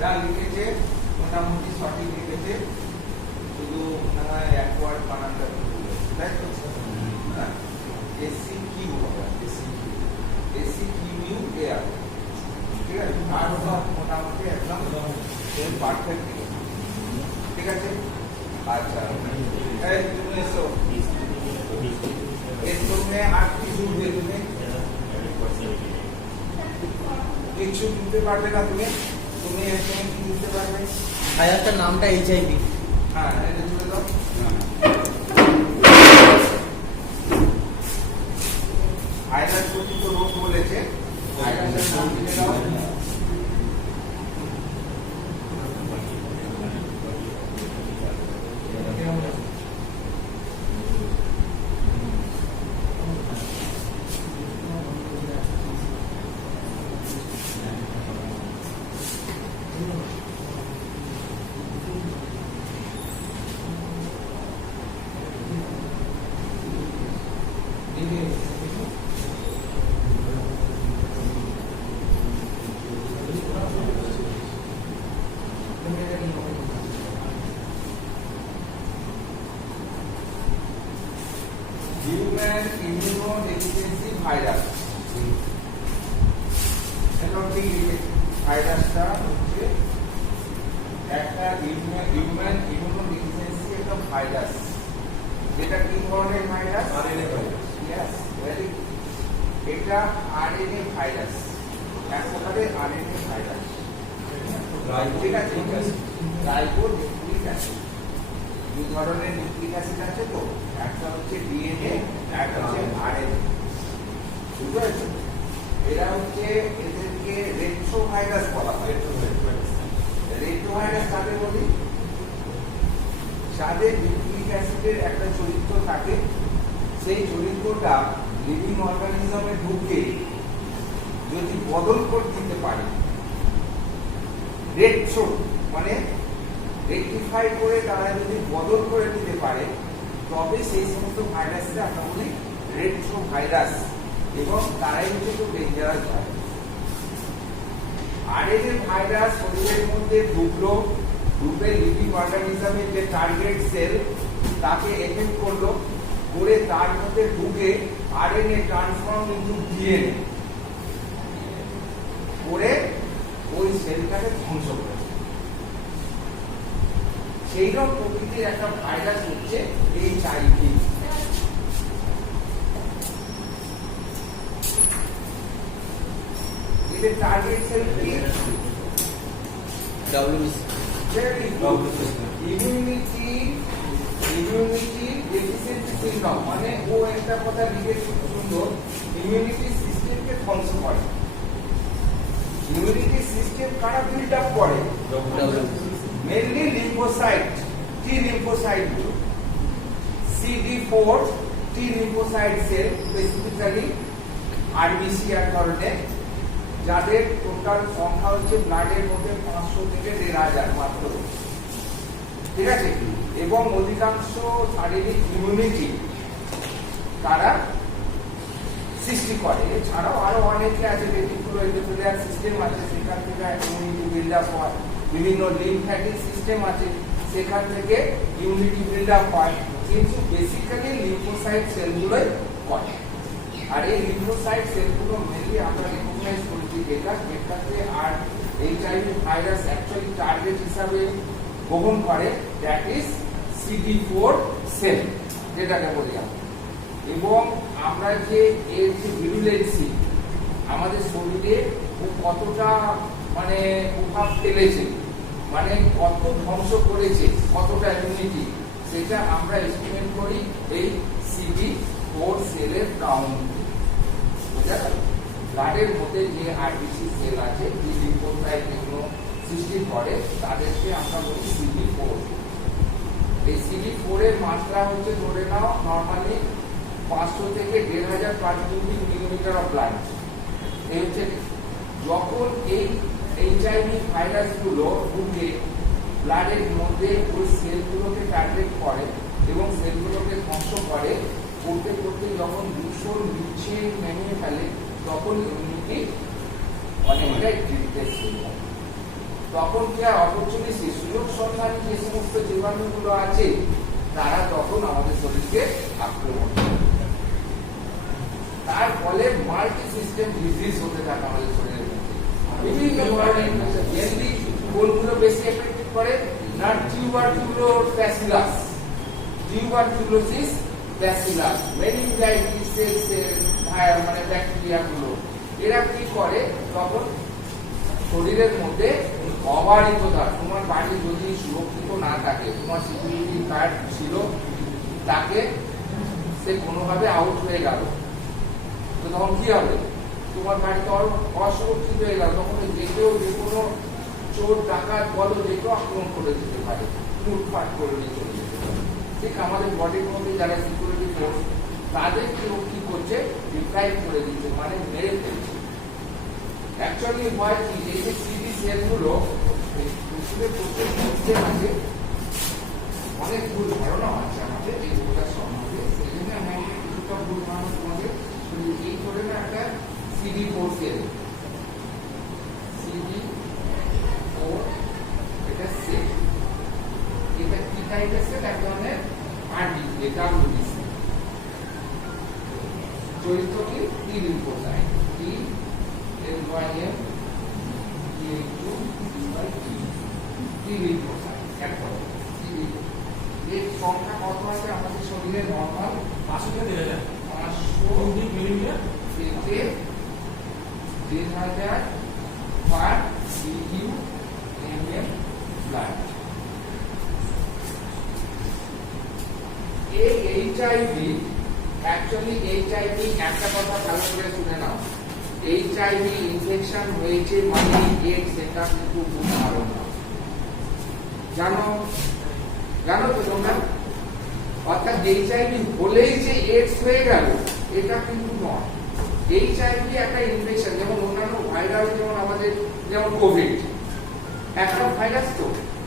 যা লিখেছে মোটামুটি সঠিক লিখেছে, শুধু এক ওয়ার্ড বানানটা তাই তো। এসি কিউ হবে, এসি কিউ এয়ার, ঠিক আছে। আর সব মোটামুটি একদম পারফেক্ট লিখেছে, ঠিক আছে। আচ্ছা এই তুমি এসো, এর সঙ্গে আর কি জুড়বে তুমি? কিছু দিতে পারবে না তুমি? তুমি এর সঙ্গে কি দিতে পারবে? হায়াতের নামটা এইচআইভি। হ্যাঁ এটা জুড়ে দাও। ভাইরাস গঠিত রোগ বলেছে, ভাইরাসের নাম লিখে দাও। হিউম্যান ইমিউনোডেফিসিয়েন্সি ভাইরাস, ভাইরাসটা হচ্ছে একটা হিউম্যান ইমিউনোডেফিসিয়েন্সি একটা ভাইরাস। এটা কি ধরনের virus? RNA virus. Yes very good. এটা আরএনএ ভাইরাস, এক প্রকারের আরএনএ ভাইরাস। ঠিক আছে, রাইবো নিউক্লিক অ্যাসিড, দুই ধরনের নিউক্লিক অ্যাসিড আছে তো, একটা হচ্ছে ডিএনএ, একটা হচ্ছে আরএনএ, বুঝতে পারছো? এরা হচ্ছে, এদেরকে রেট্রো ভাইরাস বলা হয়। রেট্রো ভাইরাস কাকে বলি? যাদের নিউক্লিক অ্যাসিডের একটা চরিত্র থাকে, সেই চরিত্রটা লিভিং অর্গানিজমে ঢুকে যদি বদল করে দিতে পারে, রেট্রো মানে রেকটিফাই করে তারা যদি বদল করে দিতে পারে, তবে সেই সমস্ত ভাইরাসকে আমরা বলি রেট্রো ভাইরাস, এবং তারাই হচ্ছে খুব ডেঞ্জারাস ভাইরাস। আরএনএ ভাইরাস শরীরের মধ্যে ঢুকলো, ঢুকে লিভিং অর্গানিজমের যে টার্গেট সেল তাকে এফেক্ট করলো, করে তার মধ্যে ঢুকে আরএনএ ট্রান্সফর্ম ইনটু ডিএনএ করে ওই সেলটাকে ধ্বংস করে। সেইরকম প্রকৃতির একটা ভাইরাস হচ্ছে এইচআইভি। এদের টার্গেট সেল কি? WBC. Very good. Immunity deficiency syndrome মানে ও একটা কথা লিখে খুব সুন্দর, ইমিউনিটি সিস্টেমকে ধ্বংস করে। ইমিউনিটি সিস্টেম কারা বিল্ড আপ করে? মেইনলি লিম্ফোসাইট, টি লিম্ফোসাইট গুলো, CD4 T lymphocyte cell, specifically RBC এক ধরনের, যাদের টোটাল সংখ্যা হচ্ছে ব্লাডের মধ্যে 500 থেকে 1500 মাত্র, ঠিক আছে? এবং অধিকাংশ শারীরিক ইমিউনিটি তারা সৃষ্টি করে। এছাড়াও আরো অনেকে আছে, রেটিকুলার এন্ডোথেলিয়াল সিস্টেম আছে, সেখান থেকে ইমিউনিটি বিল্ড আপ হয়। বিভিন্ন লিম্ফ্যাটিক সিস্টেম আছে, সেখান থেকে ইমিউনিটি বিল্ড আপ হয়। কিন্তু বেসিক্যালি লিম্ফোসাইট সেলগুলোই করে। আর এই লিম্ফোসাইট সেলগুলো মেনলি আমরা রেকগনাইজ করেছি যেটাকে আর এইচআইভি ভাইরাস অ্যাকচুয়ালি টার্গেট হিসাবে গ্রহণ করে, দ্যাট ইজ CD4 সেল, যেটাকে বলি আমরা। এবং আমরা যে এর যে ভিরুলেন্সি আমাদের শরীরে ও কতটা মানে প্রভাব ফেলেছে, মানে কত ধ্বংস করেছে, কতটা ইমিউনিটি, সেটা আমরা এস্টিমেট করি এই CD4 সেলের কাউন্ট। বুঝা গেল? ব্লাডের মধ্যে যে আরবিসি সেল আছে, যে লিম্ফোসাইট যেগুলো সৃষ্টি করে, তাদেরকে আমরা বলি CD4। এই CD4 এর মাত্রা হচ্ছে ধরে নাও নরমালি 500 থেকে 1500 per cubic millimetre of blood. এই হচ্ছে যখন এই এইচআইভি ভাইরাস গুলো ঢুকে ব্লাডের মধ্যে ওই সেলগুলোকে টার্গেট করে এবং সেলগুলোকে ধ্বংস করে, করতে করতে যখন ভীষণ বিচ্ছিন্ন ভেঙে ফেলে, তখন ইমিউনিটি অনেকটাই ডিক্রিজ হয়ে যায়। তখন কি আর অপরচুনিটি, সুযোগ সন্ধানী যে সমস্ত জীবাণুগুলো আছে, তারা তখন আমাদের শরীরকে আক্রমণ করে। তার ফলে মাল্টি সিস্টেম ডিজিজ হতে থাকে আমাদের শরীরের মধ্যে। বিভিন্ন ধরনের মেনলি কোনগুলো বেশি এফেক্টেড করে না, টিউবারকুলোসিস, টিউবারকুলোসিস, ব্যাসিলাস, মেনিনজাইটিস মানে ব্যাকটেরিয়া গুলো, এরা কি করে তখন শরীরের মধ্যে অবারিততা, তোমার বাড়ি যদি সুরক্ষিত না থাকে, তোমার সিকিউরিটি গার্ড ছিল, তাকে সে কোনোভাবে আউট হয়ে গেল, তো তখন কি হবে? তোমার বাড়ি তো অসুরক্ষিত হয়ে গেল, তখন যে কেউ যে কোনো চোর ডাকাত বলো যে কেউ আক্রমণ করে দিতে পারে, লুটপাট করে নিয়ে চলে যেতে পারে। ঠিক আমাদের বডির মধ্যে যারা সিকিউরিটি ফোর্স, তাদের কেউ কি করছে? ডিপ্রাইভ করে দিচ্ছে, মানে মেরে ফেলছে। অ্যাকচুয়ালি হয় কি, এই যে সিডি সেলগুলো পৃথিবীর প্রত্যেক সিস্টেম আছে, অনেক ভুল ধারণা আছে আমাদের এই রোগটার সম্বন্ধে, সেই জন্য আমি কিছুটা ভুল ধারণা তোমাদের এই করে না। একটা CD4 সেল, CD4 এটা সেল, এটা কি টাইপের সেল? এক ধরনের আরবিসি, ডাব্লিউবিসি। চরিত্র কি? টি লিম্ফোসাইট, টি LYM T2 টি লিম্ফোসাইট, এক ধরনের এর সংখ্যা কত আছে আমাদের শরীরে? নরমাল 500 থেকে 1500 মিলিমিটার থেকে 1000 পার mm ব্লাড। এই এইচআইভি, অ্যাকচুয়ালি এইচআইভি একটা কথা ভালো করে শুনে নাও, এইচআইভি ইনফেকশন হয়েছে মানে এইডস, এটা কিন্তু ভুল ধারণা। জানো তো তোমরা? অর্থাৎ এইচআইভি হলেই যে এইডস হয়ে গেল, এটা কিন্তু নয়। এইচআইভি একটা ইনফেকশন, যেমন অন্যান্য ভাইরাস, যেমন আমাদের যেমন কোভিড একটা ভাইরাস, তো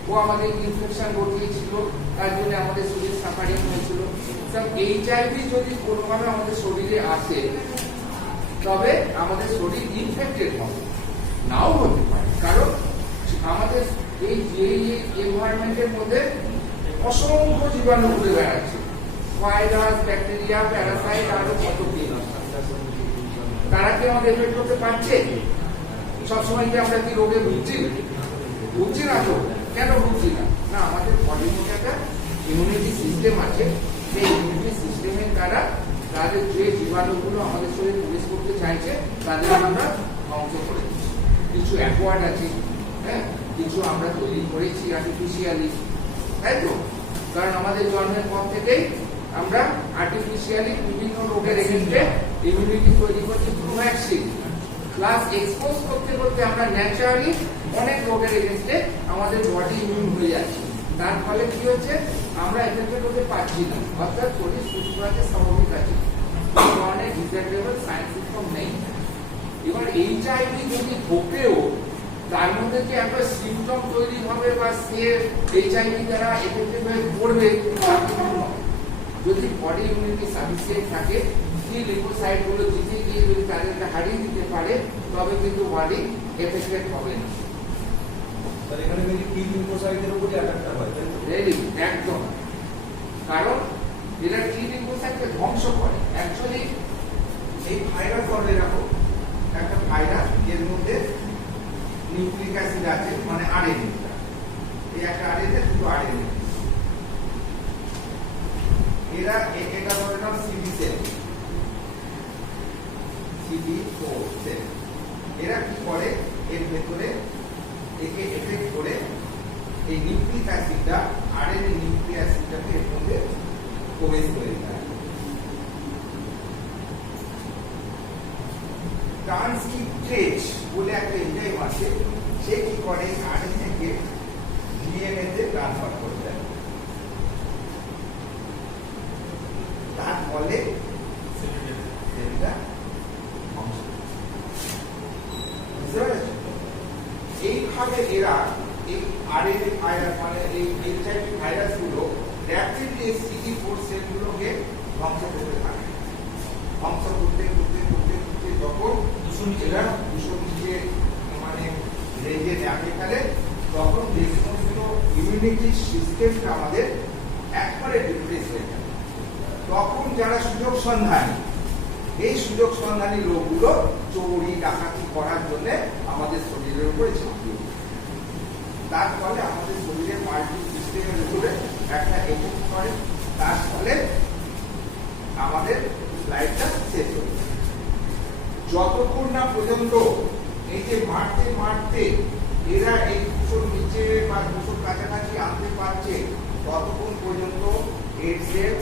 ও আমাদের ইনফেকশন ঘটিয়েছিল, তার জন্য আমাদের শরীর সাফারিং হয়েছিল। এইচআইভি যদি কোনোভাবে আমাদের শরীরে আসে, তবে আমাদের শরীর ইনফেক্টেড হবে, নাও হতে পারে, কারণ আমাদের এই যে এনভায়রনমেন্টের মধ্যে অসংখ্য জীবাণু ঘুরে বেড়াচ্ছে, ভাইরাস, ব্যাকটেরিয়া, প্যারাসাইট, আরো কত কি। তারা কি আমাদের এফেক্ট করতে পারছে? সবসময় কি আমরা কি রোগে ভুগছি না? তো কেন ভুগছি না? না, আমাদের বডির মধ্যে একটা ইমিউনিটি সিস্টেম আছে, সেই ইমিউনিটি সিস্টেমের দ্বারা তাদের যে জীবাণুগুলো আমাদের শরীরে প্রবেশ করতে চাইছে, তাদের আমরা ধ্বংস করে দিচ্ছি। কিছু অ্যাকোয়ার্ড আছে, হ্যাঁ, কিছু আমরা তৈরি করেছি আর্টিফিশিয়ালি, তাই তো? কারণ আমাদের জন্মের পর থেকেই আমরা আর্টিফিশিয়ালি বিভিন্ন রোগের এগেইনস্টে ইমিউনিটি তৈরি করছি থ্রু ভ্যাকসিন, প্লাস এক্সপোজ করতে করতে আমরা ন্যাচারালি অনেক রোগের এগেইনস্টে আমাদের বডি ইমিউন হয়ে যাচ্ছে। তার ফলে কি হচ্ছে, আমরা এফেক্টেড হতে পারছি না, অর্থাৎ শরীর সুস্থ আছে, স্বাভাবিক আছে, এই ধরনের ডিসঅ্যাডভান্টেজ সাইন সিম্পটম নেই। এবার এইচআইভি যদি ঢোকেও তার মধ্যে যে একটা সিমটম তৈরি হবে বা সে এইচআইভি দ্বারা এফেক্টেড হয়ে পড়বে, যদি বডি ইমিউনিটি সাফিসিয়েন্ট থাকে, কি লিউকোসাইট গুলো জিতে গিয়ে যদি তাদেরকে হারিয়ে দিতে পারে, তবে কিন্তু বডি এফেক্টেড হবে না। তাহলে এখানে কিন্তু টি লিউকোসাইটের উপরে অ্যাটাকটা হয়, তাই তো? রেডি, একদম। কারণ এরা টি লিউকোসাইটকে ধ্বংস করে। অ্যাকচুয়ালি এই ভাইরাস ধরে রাখো, একটা ভাইরাস এর মধ্যে নিউক্লিক অ্যাসিড আছে, মানে আরএনএ। এই একটা আরএনএ, দুটো আরএনএ। এরা এটা ধরে নাও সিডি সেল, CD4 সেল। এরা কি করে, এর ভেতরে একে এফেক্ট করে এই নিউক্লিক অ্যাসিডটা, আরএনএ নিউক্লিক অ্যাসিডটাকে এর মধ্যে প্রবেশ করে দেয়। ট্রান্সক্রিপ্টেজ বলে একটা এনজাইম আছে, সে কি করে আরএনএ কে ডিএনএ তে ট্রান্সফার করে দেয়। তার ফলে সেলটা ধ্বংস হয়। বুঝতে পেরেছ? এইভাবে এরা এই আরএনএ ভাইরাস, মানে এই এইচআইভি ভাইরাসগুলো র্যাপিডলি CD4 সেলগুলোকে ধ্বংস করতে থাকে। ধ্বংস করতে করতে করতে করতে যখন এরা 200 নিচে মানে রেঞ্জে যাবে ফেলে, তখন যে সমস্ত ইমিউনিটি সিস্টেমটা আমাদের একবারে ডিপ্রেস হয়ে যায়। তখন যারা সুযোগ সন্ধানী, এই সুযোগ সন্ধানী লোকগুলো চোরি ডাকাতি করার জন্য আমাদের শরীরের উপরে ঝাঁপিয়ে পড়ে। তার ফলে আমাদের শরীরের মাল্টি সিস্টেমের উপরে একটা এফেক্ট করে, তার ফলে আমাদের লাইফটা শেষ হয়ে যায়। যতক্ষণ না পর্যন্ত এই যে মারতে মারতে এরা এই 200 নিচে বা 200 কাছাকাছি আনতে পারছে, ততক্ষণ পর্যন্ত এডসের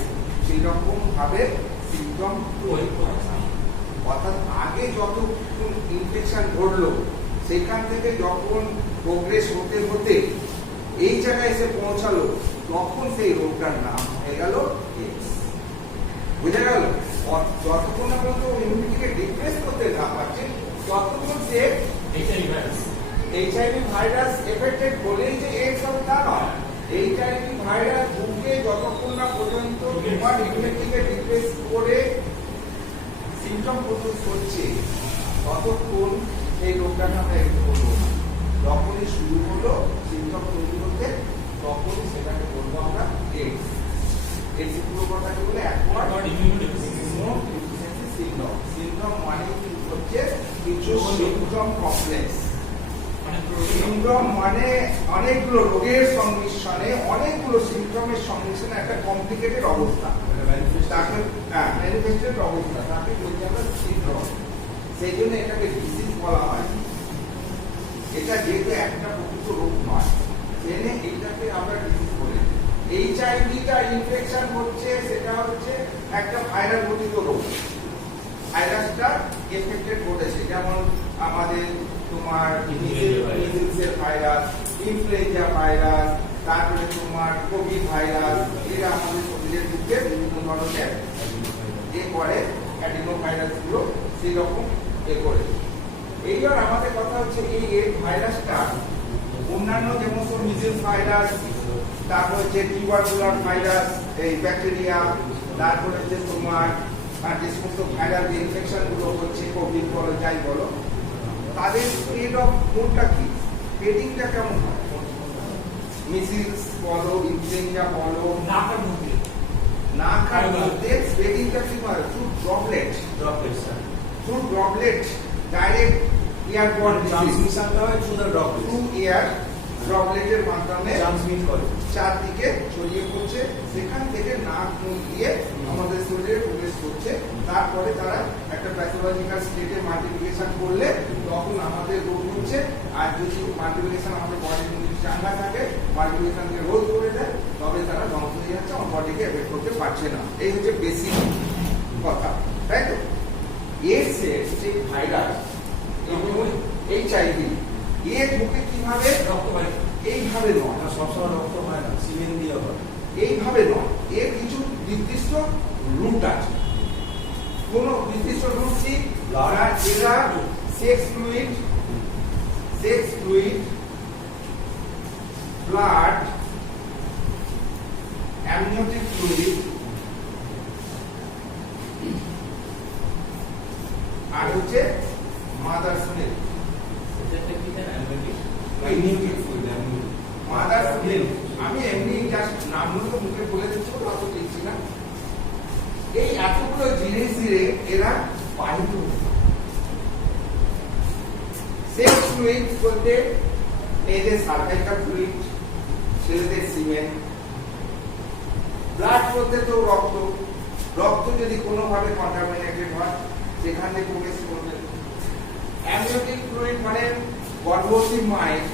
সেরকম ভাবে সিমটম তৈরি হয়। অর্থাৎ আগে যতক্ষণ ইনফেকশন ঘটলো, সেখান থেকে যখন প্রোগ্রেস হতে হতে এই জায়গায় এসে পৌঁছালো, তখন সেই রোগটার নাম হয়ে গেল এইডস। বুঝা গেল? যতক্ষণ না পর্যন্ত ইমিউনিটিকে ডিপ্রেস করতে না পারছে, ততক্ষণ সে এইচআইভি ভাইরাস এফেক্টেড বলেই যে এইডস হবে তা নয়। এইচআইভি ভাইরাস ঢুকে যতক্ষণ না পর্যন্ত তোমার ইমিউনিটিকে ডিপ্রেস করে সিমটম প্রডিউস করছে, ততক্ষণ এই রোগটার নাম বলবো না। যখনই শুরু হলো সিমটম তৈরি করতে, তখনই সেটাকে বলবো আমরা এইডস। এইডস পুরো কথাটি বলে অ্যাকোয়ার্ড ইমিউনোডেফিসিয়েন্সি সিনড্রোম। সিনড্রোম মানে কি হচ্ছে, কিছু সিমটম কমপ্লেক্স। সিনড্রোম মানে অনেকগুলো রোগের সংমিশ্রণে, অনেকগুলো সিমটমের সংমিশ্রণে একটা কমপ্লিকেটেড অবস্থা, তাকে ম্যানিফেস্টেড অবস্থা, তাকে বলতে আমরা সিনড্রোম। সেই জন্য এটাকে ডিজিজ বলা হয়। এটা যেহেতু একটা প্রকৃত রোগ নয়, জেনে এইটাকে আমরা ডিজিজ বলি। এইচআইভিটা ইনফেকশন হচ্ছে, সেটা হচ্ছে একটা ভাইরাল ঘটিত রোগ। ভাইরাসটা এফেক্টেড ঘটেছে, যেমন আমাদের তোমার মিজেলসের ভাইরাস, ইনফ্লুয়েঞ্জা ভাইরাস, তারপরে তোমার কোভিড ভাইরাস, এরা আমাদের শরীরের দিকে বিভিন্ন ধরনের এরপরে অ্যাডিনো ভাইরাস গুলো সেরকম এ করে। এইবার আমাদের কথা হচ্ছে এই ভাইরাসটা অন্যান্য যেমন মিজেলস ভাইরাস, তারপর হচ্ছে টিউবারকুলার ভাইরাস, এই ব্যাকটেরিয়া, তারপরে হচ্ছে তোমার যে সমস্ত ভাইরাল ইনফেকশন গুলো হচ্ছে, কোভিড বলো যাই বলো, তাদের স্প্রেড অফ কোনটা কি, স্প্রেডিংটা কেমন হয়? মিজেলস বলো, ইনফ্লুয়েঞ্জা বলো, নাকের মধ্যে স্প্রেডিংটা কি হয়? Through droplet, through droplet, direct airborne ট্রান্সমিশনটা হয় through the droplet, through air ড্রপলেটের মাধ্যমে ট্রান্সমিট করে। চারদিকে ছড়িয়ে পড়ছে, সেখান থেকে নাক মুখ দিয়ে আমাদের শরীরে প্রবেশ করছে। তারপরে তারা একটা প্যাথোলজিক্যাল স্টেটে মাল্টিপ্লিকেশন করলে তখন আমাদের রোগ হচ্ছে। আর যদি মাল্টিপ্লিকেশন আমাদের বডির মধ্যে চাঙ্গা থাকে, মাল্টিপ্লিকেশনকে রোধ করে দেয়, তবে তারা ধ্বংস হয়ে যাচ্ছে, আমার বডিকে এফেক্ট করতে পারছে না। এই হচ্ছে বেসিক কথা, তাই তো? এর যে ভাইরাস এবং HIV এ ঢুকে কিভাবে? রক্তবাহিত। এইভাবে নয়, না, সবসময় রক্ত হয় না, সিমেন্ট দিয়ে হয়। এইভাবে নয়, এর কিছু নির্দিষ্ট রুট আছে। কোন নির্দিষ্ট রুট কি? এরা sex fluid, blood, amniotic fluid আর হচ্ছে মাদার্স মিল্ক। মাদার্স মিল্ক আমি এমনি জাস্ট নামগুলো মুখে বলে দিচ্ছি, অত লিখছি না। এই এতগুলো জিনিস দিয়ে এরা বাহিত হতে পারে। সেক্স ফ্লুইড বলতে মেয়েদের সার্ভাইকাল ফ্লুইড, ছেলেদের সিমেন। ব্লাড বলতে তো রক্ত যদি কোনোভাবে কন্টামিনেটেড হয় সেখান থেকে প্রবেশ করবে। অ্যামনিওটিক ফ্লুইড মানে গর্ভবতী মায়ের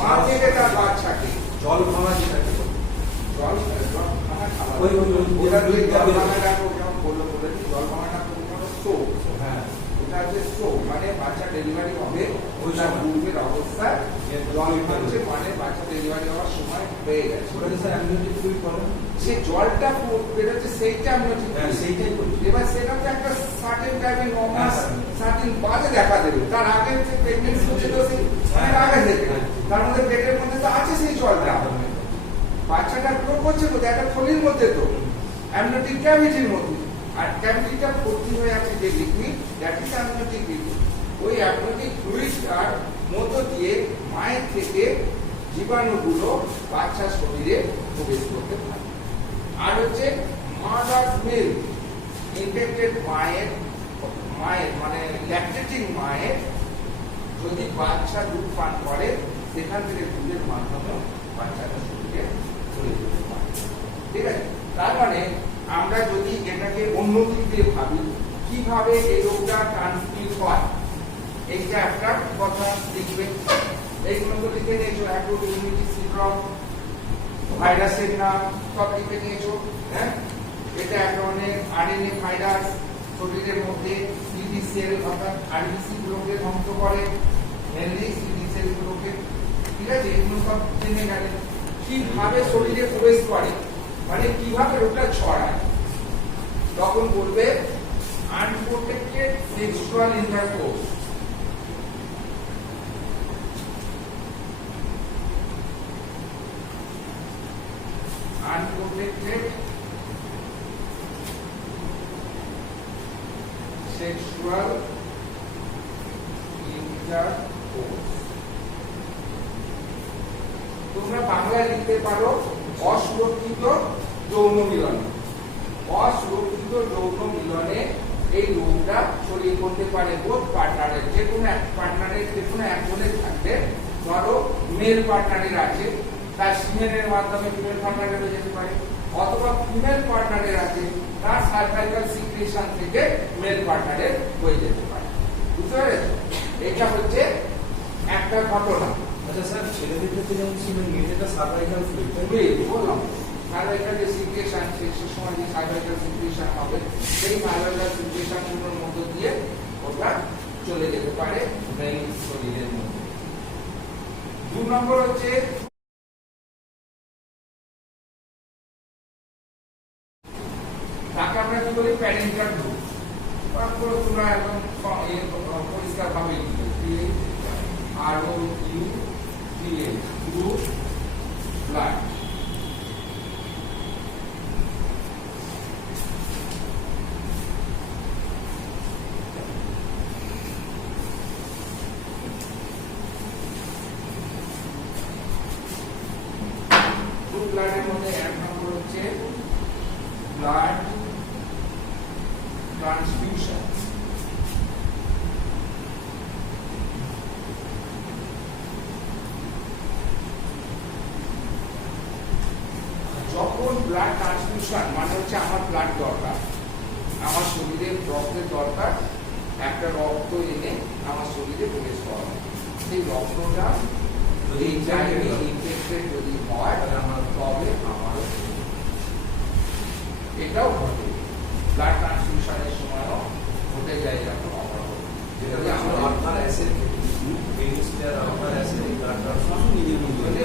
মা থেকে তার বাচ্চাকে জল ভাঙা যেটাকে বলে। জল ভাঙা খাবার, ওই ওটা দুই জল ওই ভাঙাটা যেমন বলেছি, জল ভাঙাটা সোপ। হ্যাঁ, ওটা হচ্ছে সোপ, মানে বাচ্চা ডেলিভারি হবে ওই তার সময়। পূর্বের অবস্থায় জল ভাঙছে, মানে বাচ্চা ডেলিভারি হওয়ার সময় হয়ে গেছে। ওটাকে স্যার অ্যামনিওটিক ফ্লুইড বলে। সেই জলটা বেরোচ্ছে, সেইটা আমরা ঠিক হ্যাঁ, সেইটাই বলছি। এবার সেটা তো একটা সার্টেন টাইমে নমাস হ্যাঁ, সার্টেন বাদে দেখা দেবে। তার আগে যে প্রেগনেন্সি হচ্ছে তো সেই হ্যাঁ, আগে থেকে হ্যাঁ। তার মধ্যে পেটের মধ্যে তো আছে সেই জলটা। বাচ্চাটা গ্রো করছে কোথায়? একটা থলির মধ্যে, তো অ্যামনিওটিক ক্যাভিটির মধ্যে। আর ক্যাভিটিটা ভর্তি হয়ে আছে যে liquid, that is amniotic liquid. ওই অ্যামনিওটিক ফ্লুইডটার মধ্য দিয়ে মায়ের থেকে জীবাণুগুলো বাচ্চার শরীরে প্রবেশ করতে পারে। আর হচ্ছে মাদার্স মিল্ক, ইনফেক্টেড মায়ের মানে ল্যাকটেটিং মায়ের যদি বাচ্চা দুধ পান করে, সেখান থেকে দুধের মাধ্যমে বাচ্চাটা শরীরে চলে যেতে পারে। ঠিক আছে? তার মানে আমরা যদি এটাকে অন্যদিক দিয়ে ভাবি, কিভাবে এই রোগটা ট্রান্সমিট হয়, এইটা একটা কথা লিখবে। এইগুলো তো লিখে নিয়েছো, অ্যাকুট ইমিউনিটি সিনড্রোম, ভাইরাসের নাম সব লিখে নিয়েছো। হ্যাঁ, এটা এক ধরনের আরএনএ ভাইরাস, শরীরের মধ্যে সিডি সেল অর্থাৎ আরবিসি গুলোকে ধ্বংস করে, হেলদি সিডি সেল গুলোকে। ঠিক আছে? এগুলো সব জেনে গেলে কিভাবে শরীরে প্রবেশ করে, মানে কিভাবে রোগটা ছড়ায়, তখন বলবে unprotected sexual intercourse. Unprotected sexual intercourse. তোমরা বাংলায় লিখতে পারো অসুরক্ষিত যৌন মিলন। অসুরক্ষিত যৌন মিলনে এই রোগটা ছড়িয়ে পড়তে পারে বোথ পার্টনারের, যে কোনো এক পার্টনারের, যে কোনো একজনের থাকতে। ধরো মেল পার্টনারের আছে, তার সিমেনের মাধ্যমে ফিমেল পার্টনারে হয়ে যেতে পারে, অথবা ফিমেল পার্টনারের আছে, তার সার্ভাইকাল সিক্রেশন থেকে মেল পার্টনারে হয়ে যেতে পারে। বুঝতে পেরেছো? এটা হচ্ছে একটা ঘটনা। আচ্ছা স্যার, ছেলেদের ক্ষেত্রে যেমন সিমেন্ট, মেয়েদেরটা সার্ভাইকাল ফ্লুইড। বললাম সার্ভাইকাল যে সিক্রেশন, সেক্সের সময় যে সার্ভাইকাল সিক্রেশন হবে, সেই সার্ভাইকাল সিক্রেশন গুলোর মধ্য দিয়ে ওটা চলে যেতে পারে মেল শরীরের মধ্যে। 2 নম্বর হচ্ছে তাকে আমরা কি বলি? Parental group. তারপরে তোমরা একদম পরিষ্কার ভাবে লিখবে, ROUGH গ্রুপ ব্লাড। গ্রুপ ব্লাডের মধ্যে 1 নম্বর হচ্ছে ব্লাড ট্রান্সফিউশন। ব্লাড ট্রান্সফিউশন মানে হচ্ছে আমার ব্লাড দরকার, আমার শরীরে রক্তের দরকার, একটা রক্ত এনে আমার শরীরে প্রবেশ করা, সেই রক্তটা যদি ইনফেক্টেড যদি হয় তবে আমার এটাও ঘটে, ব্লাড ট্রান্সফিউশনের সময়ও ঘটে যায় এরকম অপরাধ। যেটা আমরা আর্থার অ্যাসিড ভেনিসটার আর্থার অ্যাসিড ব্লাডটা সব নিজে নিজে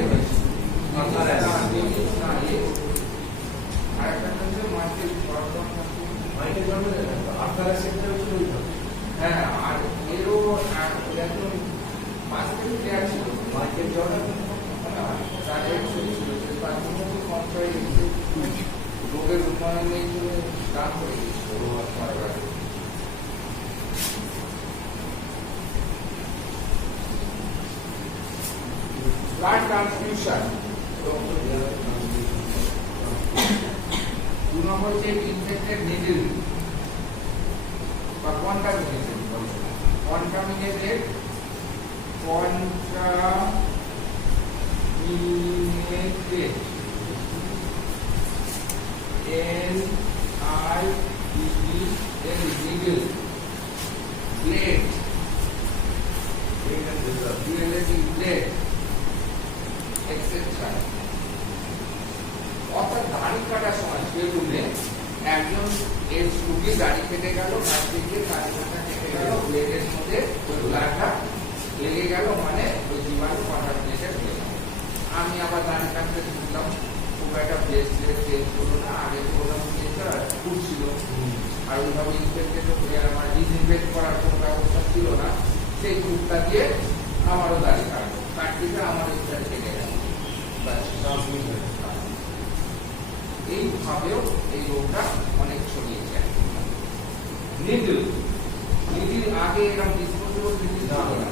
আর্থার অ্যাসিড না এ আরেকটা হচ্ছে Michael Jordan, Michael Jordan Arthur অ্যাসিডটা হচ্ছে ওই হ্যাঁ, আর এরও একজন বাস্কেট প্লেয়ার ছিল মাইকেল জর্ডন, তাদের ছবি ছিল যে তার জন্য সঞ্চয় রোগের উন্নয়ন নেই বলে দান করে দিয়েছিল। ব্লাড ট্রান্সফিউশন 2 নম্বর হচ্ছে ইনফেক্টেড নিডল বা contaminated contaminated needle, blade, blade, etc. অর্থাৎ দাড়ি কাটার সময় সেগুলো একজন এর রুগী দাড়ি কেটে গেল, কাছ থেকে দাড়ি কাটা কেটে গেল, ব্লেডের মধ্যে ওই ব্লাডটা লেগে গেল, মানে ওই জীবাণু কন্টামিনেটেড হয়ে গেল। আমি আবার দাড়ি কাটতে শুনলাম খুব একটা ব্লেড চেঞ্জ করলো না, আগে প্রোগ্রাম ছিল আর ওইভাবে ইনফেক্টেড আমার ডিসইনফেক্ট করার কোনো ব্যবস্থা ছিল না, সেই টুকটা দিয়ে আমারও দাড়ি কাটবো, কাটতে আমার ইচ্ছা থেকে গেল। এইভাবেও এই রোগটা অনেক ছড়িয়ে যায়। নিডল আগে এরকম ডিসপোজেবল নিডল ছিল না,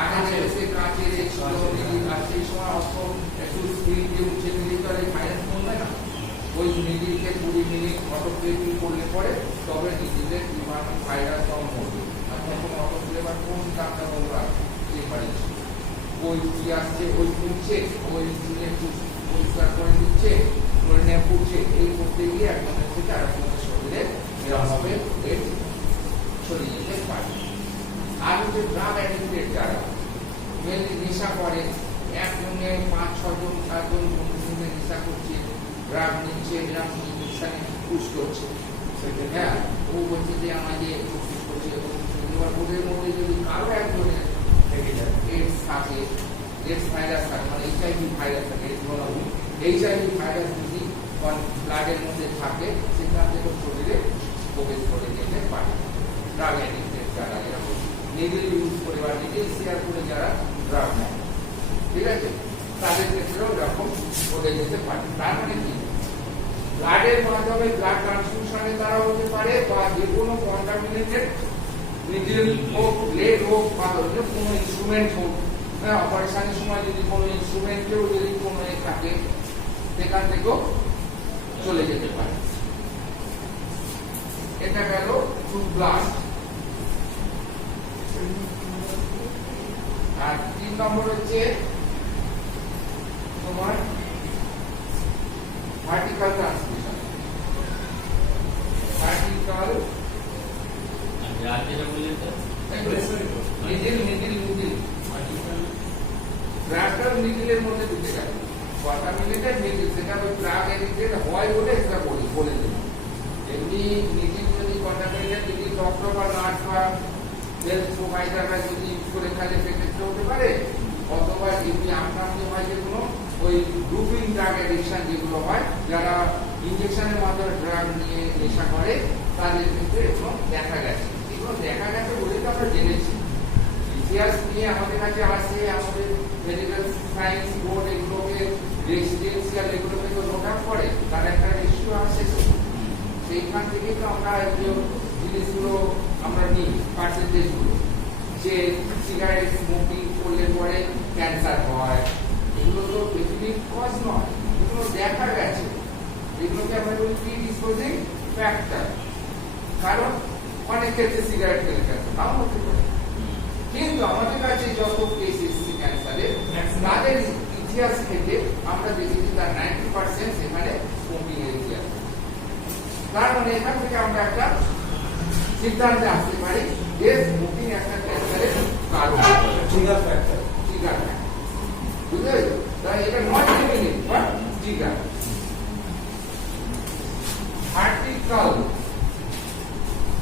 আগে সে কাঁচের ছিল নিডল, আর সেই সময় অত একটু স্ক্রিন দিয়ে উঠে দিলে তো আর ভাইরাস কমবে না, ওই নিডলকে 20 মিনিট অটোক্লেভিং করলে পরে তবে নিডলের জীবাণু ভাইরাস কম হবে। আর তখন অটোক্লেভার কোন দামটা বলবা যে পারি ওই কি আসছে ওই ফুটছে, ওই নিয়ে পরিষ্কার করে দিচ্ছে, করে নিয়ে ফুটছে, এই করতে গিয়ে একজনের থেকে আরেকজনের শরীরে এরকমভাবে ছড়িয়ে যেতে পারে। আর হচ্ছে ড্রাগ অ্যাডিক্টেড যারা মেনলি নেশা করে, একজনে 5-6 জন 7 জন বন্ধু মিলে নেশা করছে, ড্রাগ নিচ্ছে, এরকম ইনজেকশনে পুশ করছে, হ্যাঁ ও বলছে যে আমাকে পুশ করছে, এবার ওদের মধ্যে যদি কারো একজনের এইডস থাকে, এইডস ভাইরাস থাকে, মানে এইচআইভি ভাইরাস থাকে, এইচআইভি ভাইরাস যদি ব্লাডের মধ্যে থাকে সেখান থেকে শরীরে প্রবেশ করে যেতে পারে। ড্রাগ অ্যাডিক্টেড যারা এরকম নিডল ইউজ করে বা নিডল শেয়ার করে যারা ড্রাগ নেয়, ঠিক আছে, তাদের ক্ষেত্রেও এরকম করে যেতে পারে। তার মানে কি ব্লাডের মাধ্যমে ব্লাড ট্রান্সফিউশনের দ্বারা হতে পারে, বা যে কোনো কন্টামিনেটেড নিডল হোক, ব্লেড হোক, বা কোনো ইনস্ট্রুমেন্ট হোক, হ্যাঁ অপারেশনের সময় যদি কোনো ইনস্ট্রুমেন্টেও যদি কোনো থাকে সেখান থেকেও চলে যেতে পারে। এটা গেল থ্রু ব্লাড। আর 3 নম্বর হচ্ছে তোমার ভার্টিক্যাল ট্রান্সমিশন। ভার্টিক্যাল ব্রাডার নিডলের মধ্যে ঢুকে গেল, কন্টামিনেটেড নিডল, সেটা ওই ড্রাগ অ্যাডিক্টেড হয় বলে এটা বলে দিল। এমনি নিডল যদি কন্টামিনেটেড নিডল ডক্টর বা নার্স বা হেলথ প্রোভাইডাররা যদি ইউজ করে থাকে সেক্ষেত্রে হতে পারে, অথবা এমনি আক্রান্ত হয় যেগুলো ওই গ্রুপিং ড্রাগ অ্যাডিকশন যেগুলো হয়, যারা ইনজেকশনের মাধ্যমে ড্রাগ নিয়ে নেশা করে তাদের ক্ষেত্রে এগুলো দেখা গেছে। এগুলো দেখা গেছে বলে তো আমরা জেনেছি, ইতিহাস নিয়ে আমাদের কাছে আসছে, আমাদের মেডিকেল সায়েন্স বোর্ড এগুলোকে রেসিডেন্সিয়াল এগুলোকে তো নোট আউট করে, তার একটা রেশিও আসে, সেইখান থেকে তো আমরা এগুলো জিনিসগুলো আমরা নিই, পার্সেন্টেজগুলো, যে সিগারেট স্মোকিং করলে পরে ক্যান্সার হয়, এগুলো তো ডেফিনিট কজ নয়, এগুলো দেখা গেছে, এগুলোকে আমরা বলি প্রিডিসপোজিং ফ্যাক্টর। কারণ অনেক ক্ষেত্রে সিগারেট খেলে ক্যান্সার নাও হতে পারে, কিন্তু আমাদের কাছে যত কেস এসেছে ক্যান্সারের, তাদের ইতিহাস থেকে আমরা দেখেছি তার 90% সেখানে স্মোকিং মানে এখান থেকে আমরা একটা সিদ্ধান্তে আসতে পারি যে স্মোকিং একটা ক্যান্সারের কারণ, ট্রিগার ফ্যাক্টর। Trigger factor. বুঝতে পেরেছো? তাই এটা not limiting but trigger. Vertical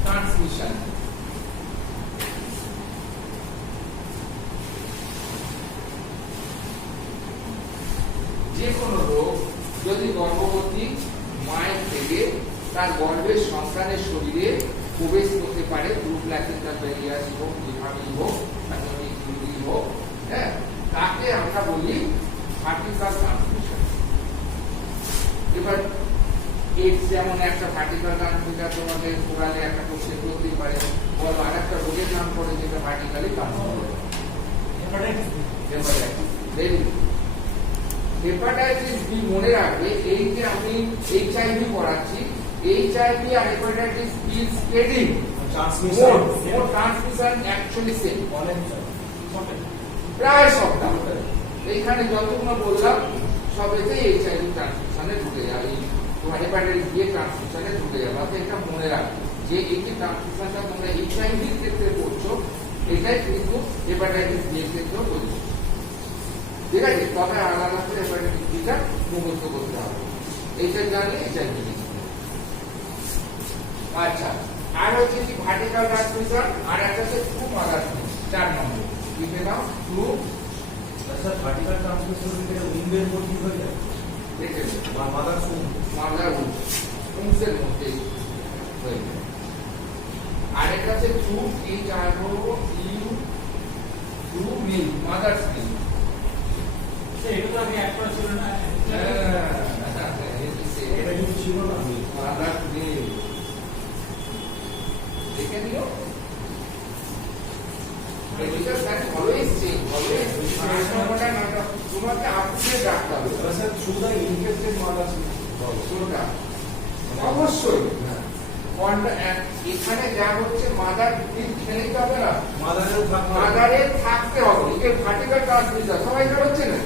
transmission, যে কোনো রোগ যদি গর্ভবতী মায়ের থেকে তার গর্ভের সন্তানের শরীরে প্রবেশ করতে পারে, থ্রু প্ল্যাসেন্টা ব্যারিয়ার হোক, লিভারি হোক, অ্যামনিক ফ্লুইড হোক, হ্যাঁ, তাকে আমরা বলি ভার্টিক্যাল ট্রান্সমিশন। এবার এইডস যেমন একটা ভার্টিক্যাল ট্রান্সমিটার, তোমাদের কোরালে একটা কোশ্চেন করতেই পারে, বলো আর একটা রোগের নাম করে যেটা ভার্টিক্যালি ট্রান্সমিটেড। হেপাটাইটিস বি মনে রাখবে, এই যে আমি এইচআইভি পড়াচ্ছি, এইচআইভি আর hepatitis B spreading transmission transmission actually same, প্রায় সবটা। এইখানে যতগুলো বললাম সব এতে এইচআইভি ট্রান্সমিশনে ঢুকে যাবে, তোমার হেপাটাইটিস বি ট্রান্সমিশনে ঢুকে যাবে। অর্থাৎ এটা মনে রাখবে যে এই যে ট্রান্সমিশনটা তোমরা এইচআইভি ক্ষেত্রে করছো, এটাই কিন্তু হেপাটাইটিস বি এর ক্ষেত্রেও করছো। ঠিক আছে? তবে আলাদা করে হেপাটাইটিস বিটা মুখস্থ করতে হবে, এইটা জানলে এইচআইভি। আচ্ছা, আর হচ্ছে কি ভার্টিক্যাল ট্রান্সমিশন, আর একটা হচ্ছে ট্রু মাদার, 4 নম্বর লিখে নাও, ট্রু। স্যার ভার্টিক্যাল ট্রান্সমিশন থেকে উইন্ডের উপর কি হয়ে যায়? দেখে বা মাদার সুন, মাদার উংসের মধ্যে হয়ে যায়। আর একটা হচ্ছে true, true milk, mother's milk. এটা তো আমি একবার ছিল না, এটা কিন্তু ছিল না। মাদার্স মিল্ক দেখে নিও। Because that always change, always. তোমাকে আপডেট রাখতে হবে। Sir through the infected mother সুন, শোনটা অবশ্যই এখানে যা হচ্ছে মাদার খেলেই তো হবে না, মাদারেও থাকবে, মাদারে থাকতে হবে। এর ভার্টিক্যাল ট্রান্সমিশন সবাই হচ্ছে না,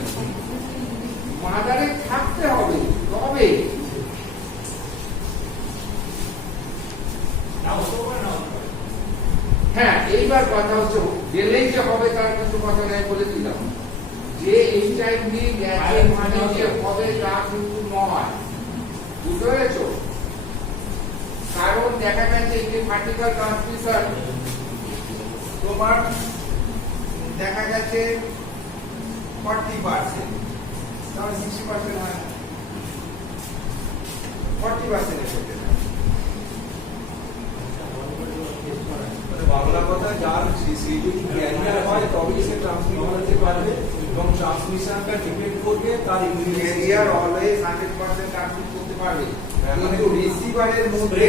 মাদারে থাকতে হবে তবে না হতে পারে না। হ্যাঁ। এইবার কথা হচ্ছে গেলেই যে হবে তার কিছু কথা নেই বলে দিলাম, যে এইচআইভি গেছে মানে যে হবে তা কিন্তু নয়। বুঝতে পেরেছো? কারণ দেখা গেছে এই যে ভার্টিক্যাল ট্রান্সমিশন তোমার দেখা গেছে 40%, তাহলে 60% হয় না, 40% এসে মানে বাংলা কথা যার সেই যদি ক্যারিয়ার হয় তবেই সে ট্রান্সমিট করতে পারবে, এবং ট্রান্সমিশনটা ডিপেন্ড করবে তার ক্যারিয়ার অলওয়েজ 100% ট্রান্সমিট করতে পারবে, মানে কিন্তু রিসিভারের মধ্যে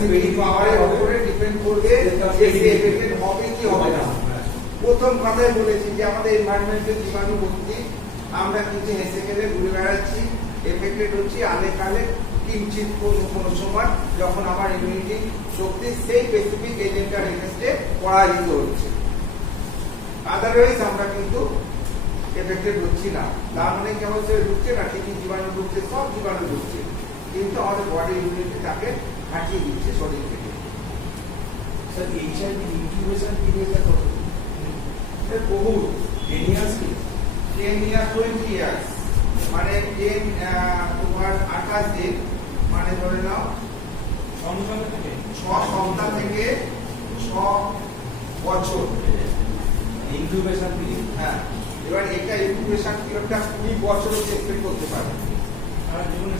Spread পাওয়ারের উপরে ডিপেন্ড করবে যে সে এফেক্টেড হবে কি হবে না। প্রথম কথাই বলেছি যে আমাদের এনভায়রনমেন্টের জীবাণু ভর্তি, আমরা কিছু হেসে খেলে ঘুরে বেড়াচ্ছি, এফেক্টেড হচ্ছি আলে কালে কিঞ্চিত কোনো সময় যখন আমার ইমিউনিটি শক্তি সেই স্পেসিফিক এজেন্টটার এগেইনস্টে পরাজিত হচ্ছে। আদারওয়াইজ আমরা কিন্তু এফেক্টেড হচ্ছি না। তার মানে কি হচ্ছে, ঢুকছে না, ঠিকই জীবাণু ঢুকছে, সব জীবাণু ঢুকছে, কিন্তু আমাদের বডি ইমিউনিটি তাকে হাঁটিয়ে দিচ্ছে শরীর থেকে। স্যার এইচআইভি ইনকিউবেশন পিরিয়ডটা কত? বহু 10 ইয়ার্স কি? 10 ইয়ার্স 20 ইয়ার্স মানে 10 তোমার 28 দিন, মানে ধরে নাও সংসদ থেকে 6 সপ্তাহ থেকে 6 বছর ইনকিউবেশন পিরিয়ড। হ্যাঁ। এবার এটা ইনকিউবেশন পিরিয়ডটা 20 বছর এক্সপেক্ট করতে পারে, সারা জীবনে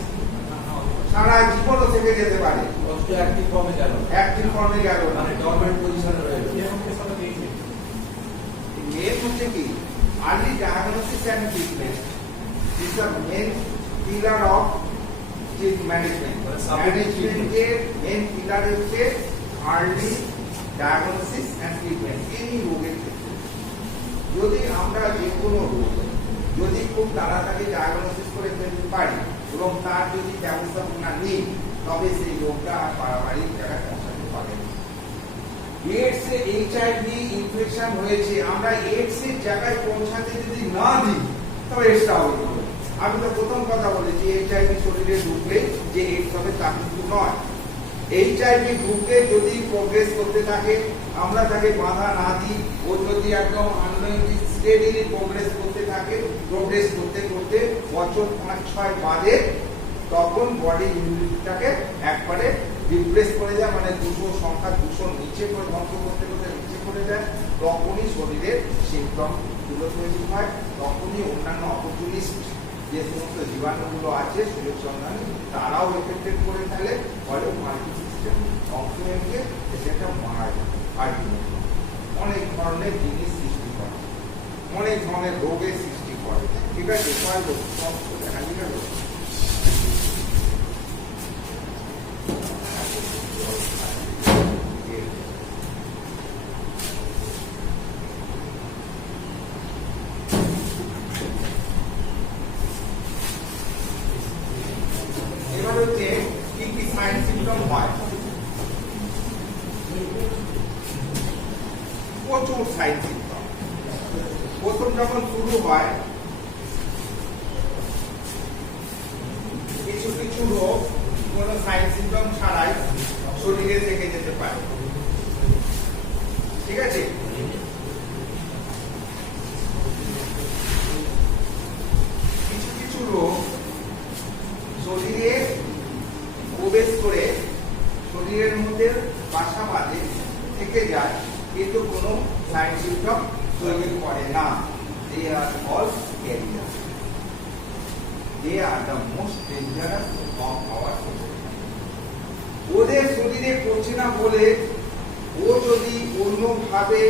সারা জীবনও থেকে যেতে পারে, কষ্ট অ্যাক্টিভ ফর্মে গেল, অ্যাক্টিভ ফর্মে গেল না। মানে ডরমেন্ট পজিশনে রয়ে গেল। এরকম সাথে দিয়েছে। মেন হচ্ছে কি early diagnosis and treatment is the main pillar of management. ম্যানেজমেন্টের মেন পিলার হচ্ছে early diagnosis and treatment. Any রোগের ক্ষেত্রে যদি আমরা যে কোনো রোগ যদি খুব তাড়াতাড়ি ডায়াগনোসিস করে ফেলতে পারি এবং তার যদি ব্যবস্থাপনা নিই, তবে সেই রোগটা আর পারিবারিক জায়গায় পৌঁছাতে পারে। এইডস এ এইচআইভি ইনফেকশন হয়েছে, আমরা এইডস এর জায়গায় পৌঁছাতে যদি না দিই তবে এইডসটা হবে কি করে? আমি তো প্রথম কথা বলেছি এইচআইভি শরীরে ঢুকলে যে এইডস হবে তা কিন্তু নয়। এইচআইভি গ্রুপে যদি প্রোগ্রেস করতে থাকে, আমরা তাকে বাধা না দিই, ও যদি একদম আনলিমিটেড স্টেডিলি প্রোগ্রেস করতে থাকে, প্রোগ্রেস করতে করতে বছর 5-6 বাদে তখন বডি ইমিউনিটিটাকে একবারে রিপ্লেস করে যায়, মানে 200 সংখ্যা 200 নিচে করে ধ্বংস করতে করতে নিচে করে যায়। তখনই শরীরের সিমটম গুলো তৈরি হয়, তখনই অন্যান্য অপরচুনিস্ট যে সমস্ত জীবাণুগুলো আছে সুযোগ সন্ধানী তারাও এফেক্টেড করে ফেলে, ফলে মাল্টি সিস্টেম অংশ নিয়ে সেটা মারা যায়। আলটিমেটলি অনেক ধরনের জিনিস সৃষ্টি করে, অনেক ধরনের রোগের সৃষ্টি করে। ঠিক আছে, দেখা ঠিক আছে। এবার হচ্ছে কি কি সাইন সিম্পটম হয়, প্রচুর সাইন সিম্পটম। প্রথম যখন শুরু হয় কিছু কিছু রোগ কোনো সাইন সিম্পটম ছাড়াই শরীরে থেকে যেতে পারে। ঠিক আছে, কিছু কিছু রোগ শরীরে প্রবেশ করে শরীরের মধ্যে বাসা বাঁধে থেকে যায়, কিন্তু কোনো সাইড সিম্পটম তৈরি করে না। They are all carriers. They are the most dangerous of our society. ওদের শরীরে পড়ছে না বলে ও যদি অন্যভাবে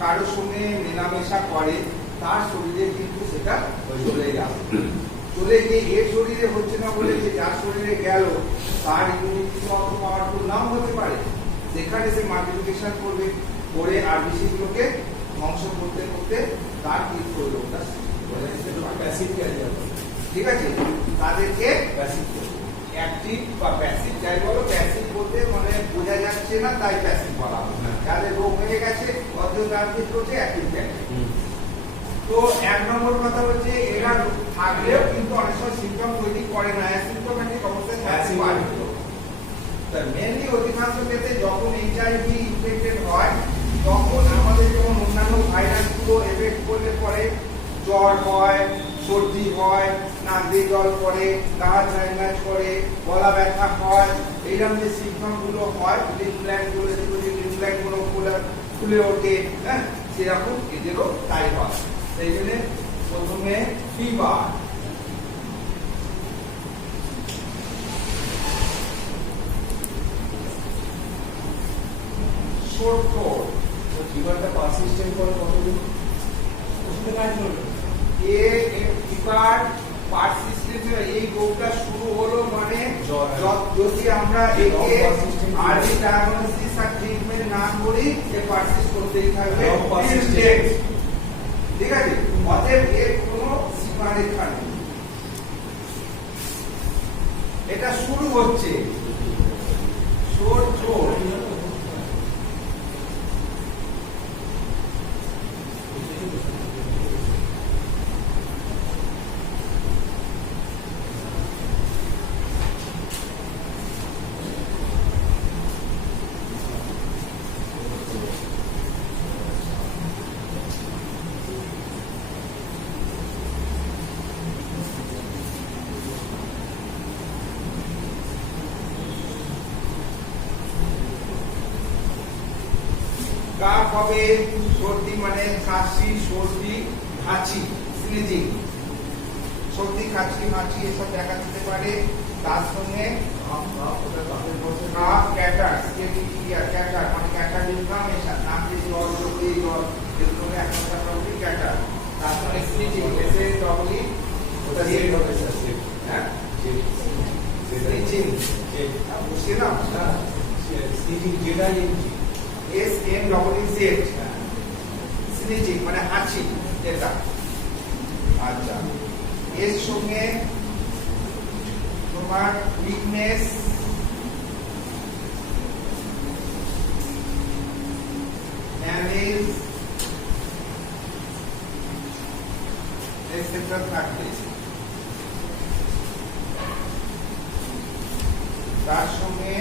কারোর সঙ্গে মেলামেশা করে তার শরীরে কিন্তু সেটা চলে যাবে। চলে গিয়ে এর শরীরে হচ্ছে না বলে যে যার শরীরে গেল তার ইমিউনিটি অত পাওয়ারফুল নাও হতে পারে, সেখানে সে মাল্টিপ্লিকেশন করবে, করে আরবিসি গুলোকে ধ্বংস করতে করতে তার কি রোগটা প্যাসিভ ক্যারিয়ার। ঠিক আছে, তাদেরকে অ্যাক্টিভ বা প্যাসিভ যাই বলো, প্যাসিভ বলতে মানে বোঝা যাচ্ছে না তাই প্যাসিভ বলা হয়। যাদের রোগ হয়ে গেছে অথচ তার ক্ষেত্রে হচ্ছে অ্যাক্টিভ ক্যারিয়ার। তো এক নম্বর কথা হচ্ছে এরা থাকলেও কিন্তু অনেক সময় সিম্পটম তৈরি করে না, অ্যাসিম্পটোম্যাটিক অবস্থায় থাকতে পারে। তো মেইনলি অধিকাংশ ক্ষেত্রে যখন এইচআইভি ইনফেক্টেড হয় তখন আমাদের যেমন অন্যান্য ভাইরাসগুলো এফেক্ট করলে পরে জ্বর হয়, সর্দি হয়, নাক দিয়ে জল পড়ে, গা ঝাইমাজ করে, গলা ব্যথা হয়, এইরকম যে সিম্পটম গুলো হয়, লিম্ফ গুলো ফুলে ওঠে, হ্যাঁ, সেরকম এদেরও তাই হয়। সেই জন্য প্রথমে ফিভার, শর্ট থ্রোট, ফিভারটা পারসিস্টেন্ট করে কতদিন? ওষুধে কাজ করবে। ফিভার পারসিস্টেন্ট, এই রোগটা শুরু হলো মানে জ্বর। যদি আমরা Long একে persistent আর্লি ডায়াগনোসিস আর ট্রিটমেন্ট না করি সে পারসিস্ট করতেই থাকবে। Long persistent। ঠিক আছে, অতএব এর কোনো সীমারেখা নেই। এটা শুরু হচ্ছে শর্ট থ্রোট, কাফ হবে, সর্দি মানে কাশি, সর্দি, হাঁচি, স্নিজিং, সর্দি, কাশি, হাঁচি এসব দেখা দিতে পারে। তার সঙ্গে কাফ, ক্যাটার, ক্যাটার মানে ক্যাটার ইনফ্লামেশন, নাক দিয়ে জল, চোখ দিয়ে জল, যেগুলোকে এখন আমরা বলি ক্যাটার। তার সঙ্গে স্নিজিং, এসে ডবলি ওটা দিয়ে হবে স্যার, হ্যাঁ, স্নিজিং, বুঝছি না, স্নিজিং যেটা SNEZ, স্নিজিং মানে হাঁচি এটা। আচ্ছা, এর সঙ্গে তোমার উইকনেস, ম্যালেজ এক্সেট্রা থাকবে। তার সঙ্গে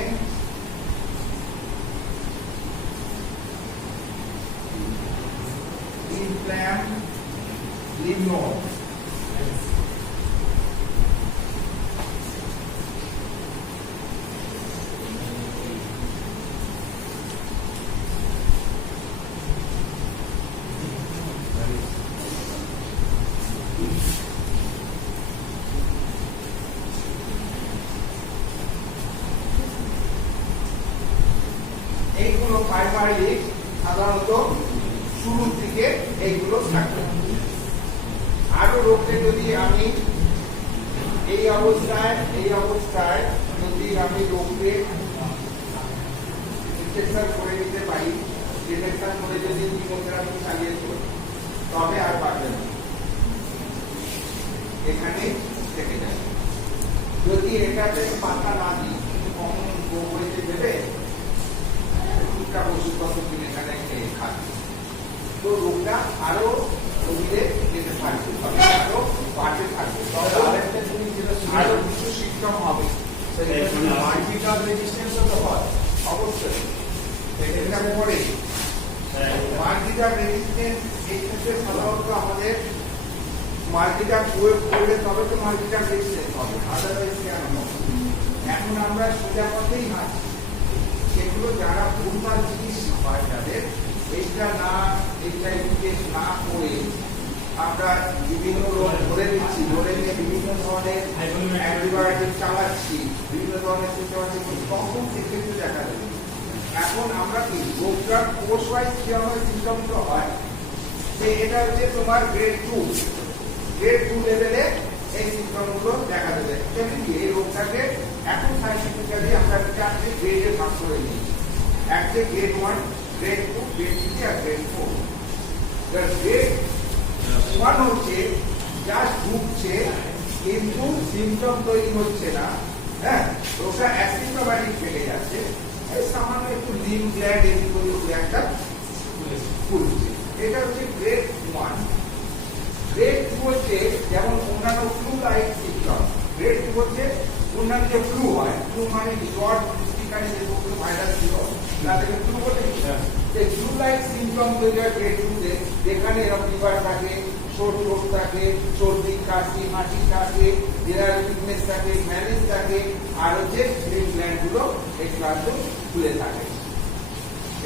lymph node. এইগুলো প্রাইমারি সাধারণত শুরুর দিকে এইগুলো থাকে। আরো রোগকে যদি আমি এই অবস্থায় যদি আমি রোগকে ডিটেকশন করে নিতে পারি, ডিটেকশন করে যদি কিমোথেরাপি চালিয়ে চলি, তবে আর বাড়বে না, এখানে থেকে যাবে। যদি এটাতে পাতা না দিই, কমন রোগ হয়েছে দেবে টুকটাক ওষুধপত্র কিনে এখানে খেয়ে খাবে, তো রোগটা আরো গভীরে যেতে থাকবে, আরো বাড়তে থাকবে, আরেকটা জিনিস যেটা আরো কিছু সিমটম হবে। মাল্টিড্রাগ রেজিস্ট্যান্স তো হয় অবশ্যই এটা পরে মাল্টিড্রাগ রেজিস্ট্যান্স এই ক্ষেত্রে সাধারণত আমাদের মাল্টিড্রাগ প্রয়োগ করলে তবে তো মাল্টিড্রাগ রেজিস্ট্যান্স হবে, আদারওয়াইজ কেন হবে? এখন আমরা সোজা পথেই হাঁটছি। সেগুলো যারা ভুলভাল চিকিৎসা হয় তাদের এইটা না এইচআইভি টেস্ট না করে আমরা বিভিন্ন রোগ ধরে নিচ্ছি, ধরে নিয়ে বিভিন্ন ধরনের অ্যান্টিবায়োটিক চালাচ্ছি, বিভিন্ন ধরনের সিস্টেমাটিক, তখন সেক্ষেত্রে দেখা যাবে। এখন আমরা কি রোগটার কোর্স ওয়াইজ কিভাবে সিমটমগুলো হয়, যে এটা হচ্ছে তোমার গ্রেড 2 লেভেলে এই সিমটমগুলো দেখা যাবে। কি এই রোগটাকে এখন সাইন্টিফিক্যালি আমরা 4টে গ্রেডে ভাগ করে নিয়েছি। একটা গ্রেড 1, গ্রেড 2, গ্রেড 3 আর গ্রেড 4। গ্রেড 1 হচ্ছে জাস্ট ঢুকছে কিন্তু সিমটম তৈরি হচ্ছে না, হ্যাঁ, রোগটা অ্যাসিম্পটোম্যাটিক থেকে যাচ্ছে, এই সামান্য একটু লিম্ফ গ্ল্যান্ড এদিক ওদিক একটা ফুলছে, এটা হচ্ছে গ্রেড 1। গ্রেড 2 হচ্ছে যেমন অন্যান্য ফ্লু লাইক সিমটম। গ্রেড 2 হচ্ছে অন্যান্য যে ফ্লু হয়, ফ্লু মানে জ্বর, পুষ্টিকারী যে ভাইরাস ছিল তাদেরকে ফ্লু বলে। এই ফ্লু লাইক সিমটম তৈরি হয় গ্রেড 2 তে, যেখানে এরকম ফিভার থাকে, ঠোঁট থাকে, সর্দি কাশি হাঁচি থাকে, জেনারেল উইকনেস থাকে, ম্যালেজ থাকে, আর হচ্ছে লিম্ফ গ্ল্যান্ড গুলো একটু খুলে থাকে।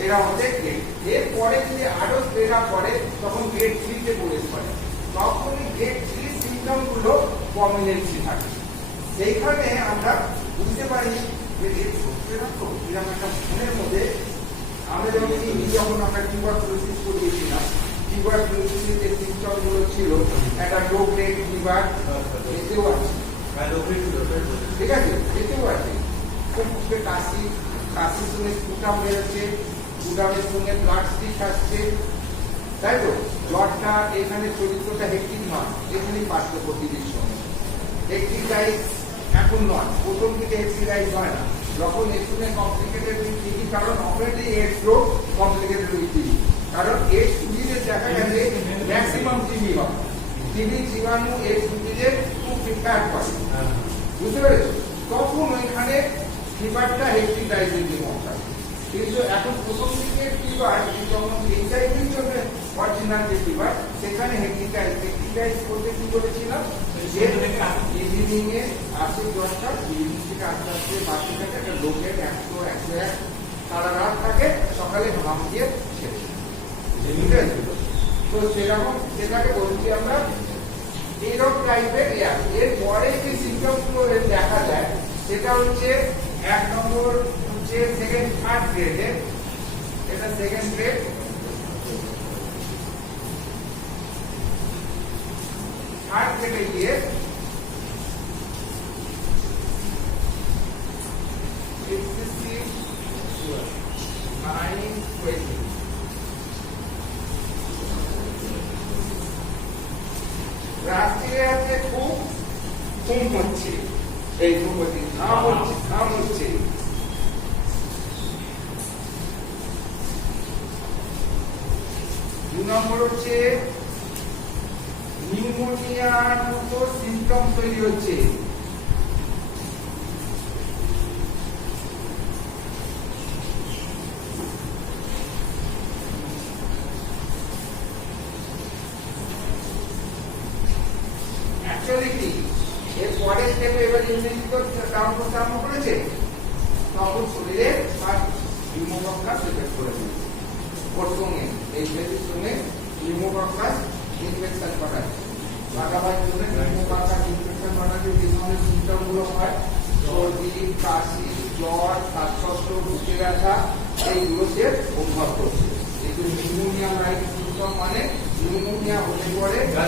এরা হচ্ছে গ্রেড। এরপরে যদি আরো স্প্রেড আপ করে তখন গ্রেড 3 তে প্রবেশ করে, তখন এই গ্রেড 3 সিমটম গুলো প্রমিনেন্সি থাকে। সেইখানে আমরা বুঝতে পারি যে এর সত্যি না তো এরকম একটা মনের মধ্যে আমরা যখন আমরা টিউবারকুলোসিস করিয়েছিলাম, টিউবারকুলোসিসের যে সিমটম গুলো ছিল, একটা লো গ্রেড ফিভার, এতেও আছে, ঠিক আছে, এতেও আছে, খুব কাশি, কাশির সঙ্গে স্পুটাম বেরোচ্ছে, স্পুটামের সঙ্গে ব্লাড স্টিক আসছে, তাই তো জ্বরটা এখানে চরিত্রটা হেক্টিক নয়, এখানেই পার্থক্য প্রতিদিন সঙ্গে হেক্টিকাইজ এখন নয়, প্রথম দিকে হেক্টিকাইজ হয় না, যখন একটু কমপ্লিকেটেড উইথ, কারণ অলরেডি এইডস রোগ কমপ্লিকেটেড উইথ, কারণ এইডস রোগীদের দেখা গেছে ম্যাক্সিমাম টিবি হয়, টিবি জীবাণু এইডস রোগীদের খুব ইম্প্যাক্ট করে, বুঝতে পেরেছো? তখন ওইখানে ফিভারটা হেক্টিকাইজের মতো। কিন্তু এখন প্রথম দিকে ফিভার যখন এইচআইভির জন্য অরিজিনাল যে ফিভার, সেখানে হেক্টিকাইজ করতে কি করেছিলাম, যে ইভিনিং এ আসে জ্বরটা, ইভিনিং থেকে আস্তে আস্তে বাড়তে থাকে, একটা লোকের 100-101 সারা রাত থাকে, সকালে ঘাম দিয়ে ছেড়ে, তো সেরকম সেটাকে বলছি আমরা এইরকম টাইপের এয়ার। এরপরে যে সিমটম গুলো দেখা যায় সেটা হচ্ছে 1 নম্বর হচ্ছে সেকেন্ড থার্ড গ্রেডে, এটা সেকেন্ড গ্রেড, থার্ড গ্রেডে গিয়ে excessive 9-20 রাত্রে আছে খুব ঘুম হচ্ছে, এই ঘুম হচ্ছে, ঘাম হচ্ছে, 2 নম্বর হচ্ছে নিউমোনিয়ার মতো সিমটম তৈরি হচ্ছে, অ্যাকচুয়ালি কি এর পরে স্টেপে এবার ইংরেজি তো কাউন্ট করতে আরম্ভ করেছে, তখন শরীরে ফার্স্ট নিউমোকক্কাস এফেক্ট করে দিয়েছে। ওর সঙ্গে এই বেবির সঙ্গে নিউমোকক্কাস ইনফেকশন ঘটায়। লাগাবার জন্য নিউমোকক্কাস ইনফেকশন ঘটালে যে ধরনের সিমটম গুলো হয়, সর্দি, কাশি, জ্বর, শ্বাসকষ্ট, বুকে ব্যথা, এইগুলো সে অনুভব করছে। এই যে নিউমোনিয়া লাইক সিমটম মানে নিউমোনিয়া হলে পরে যা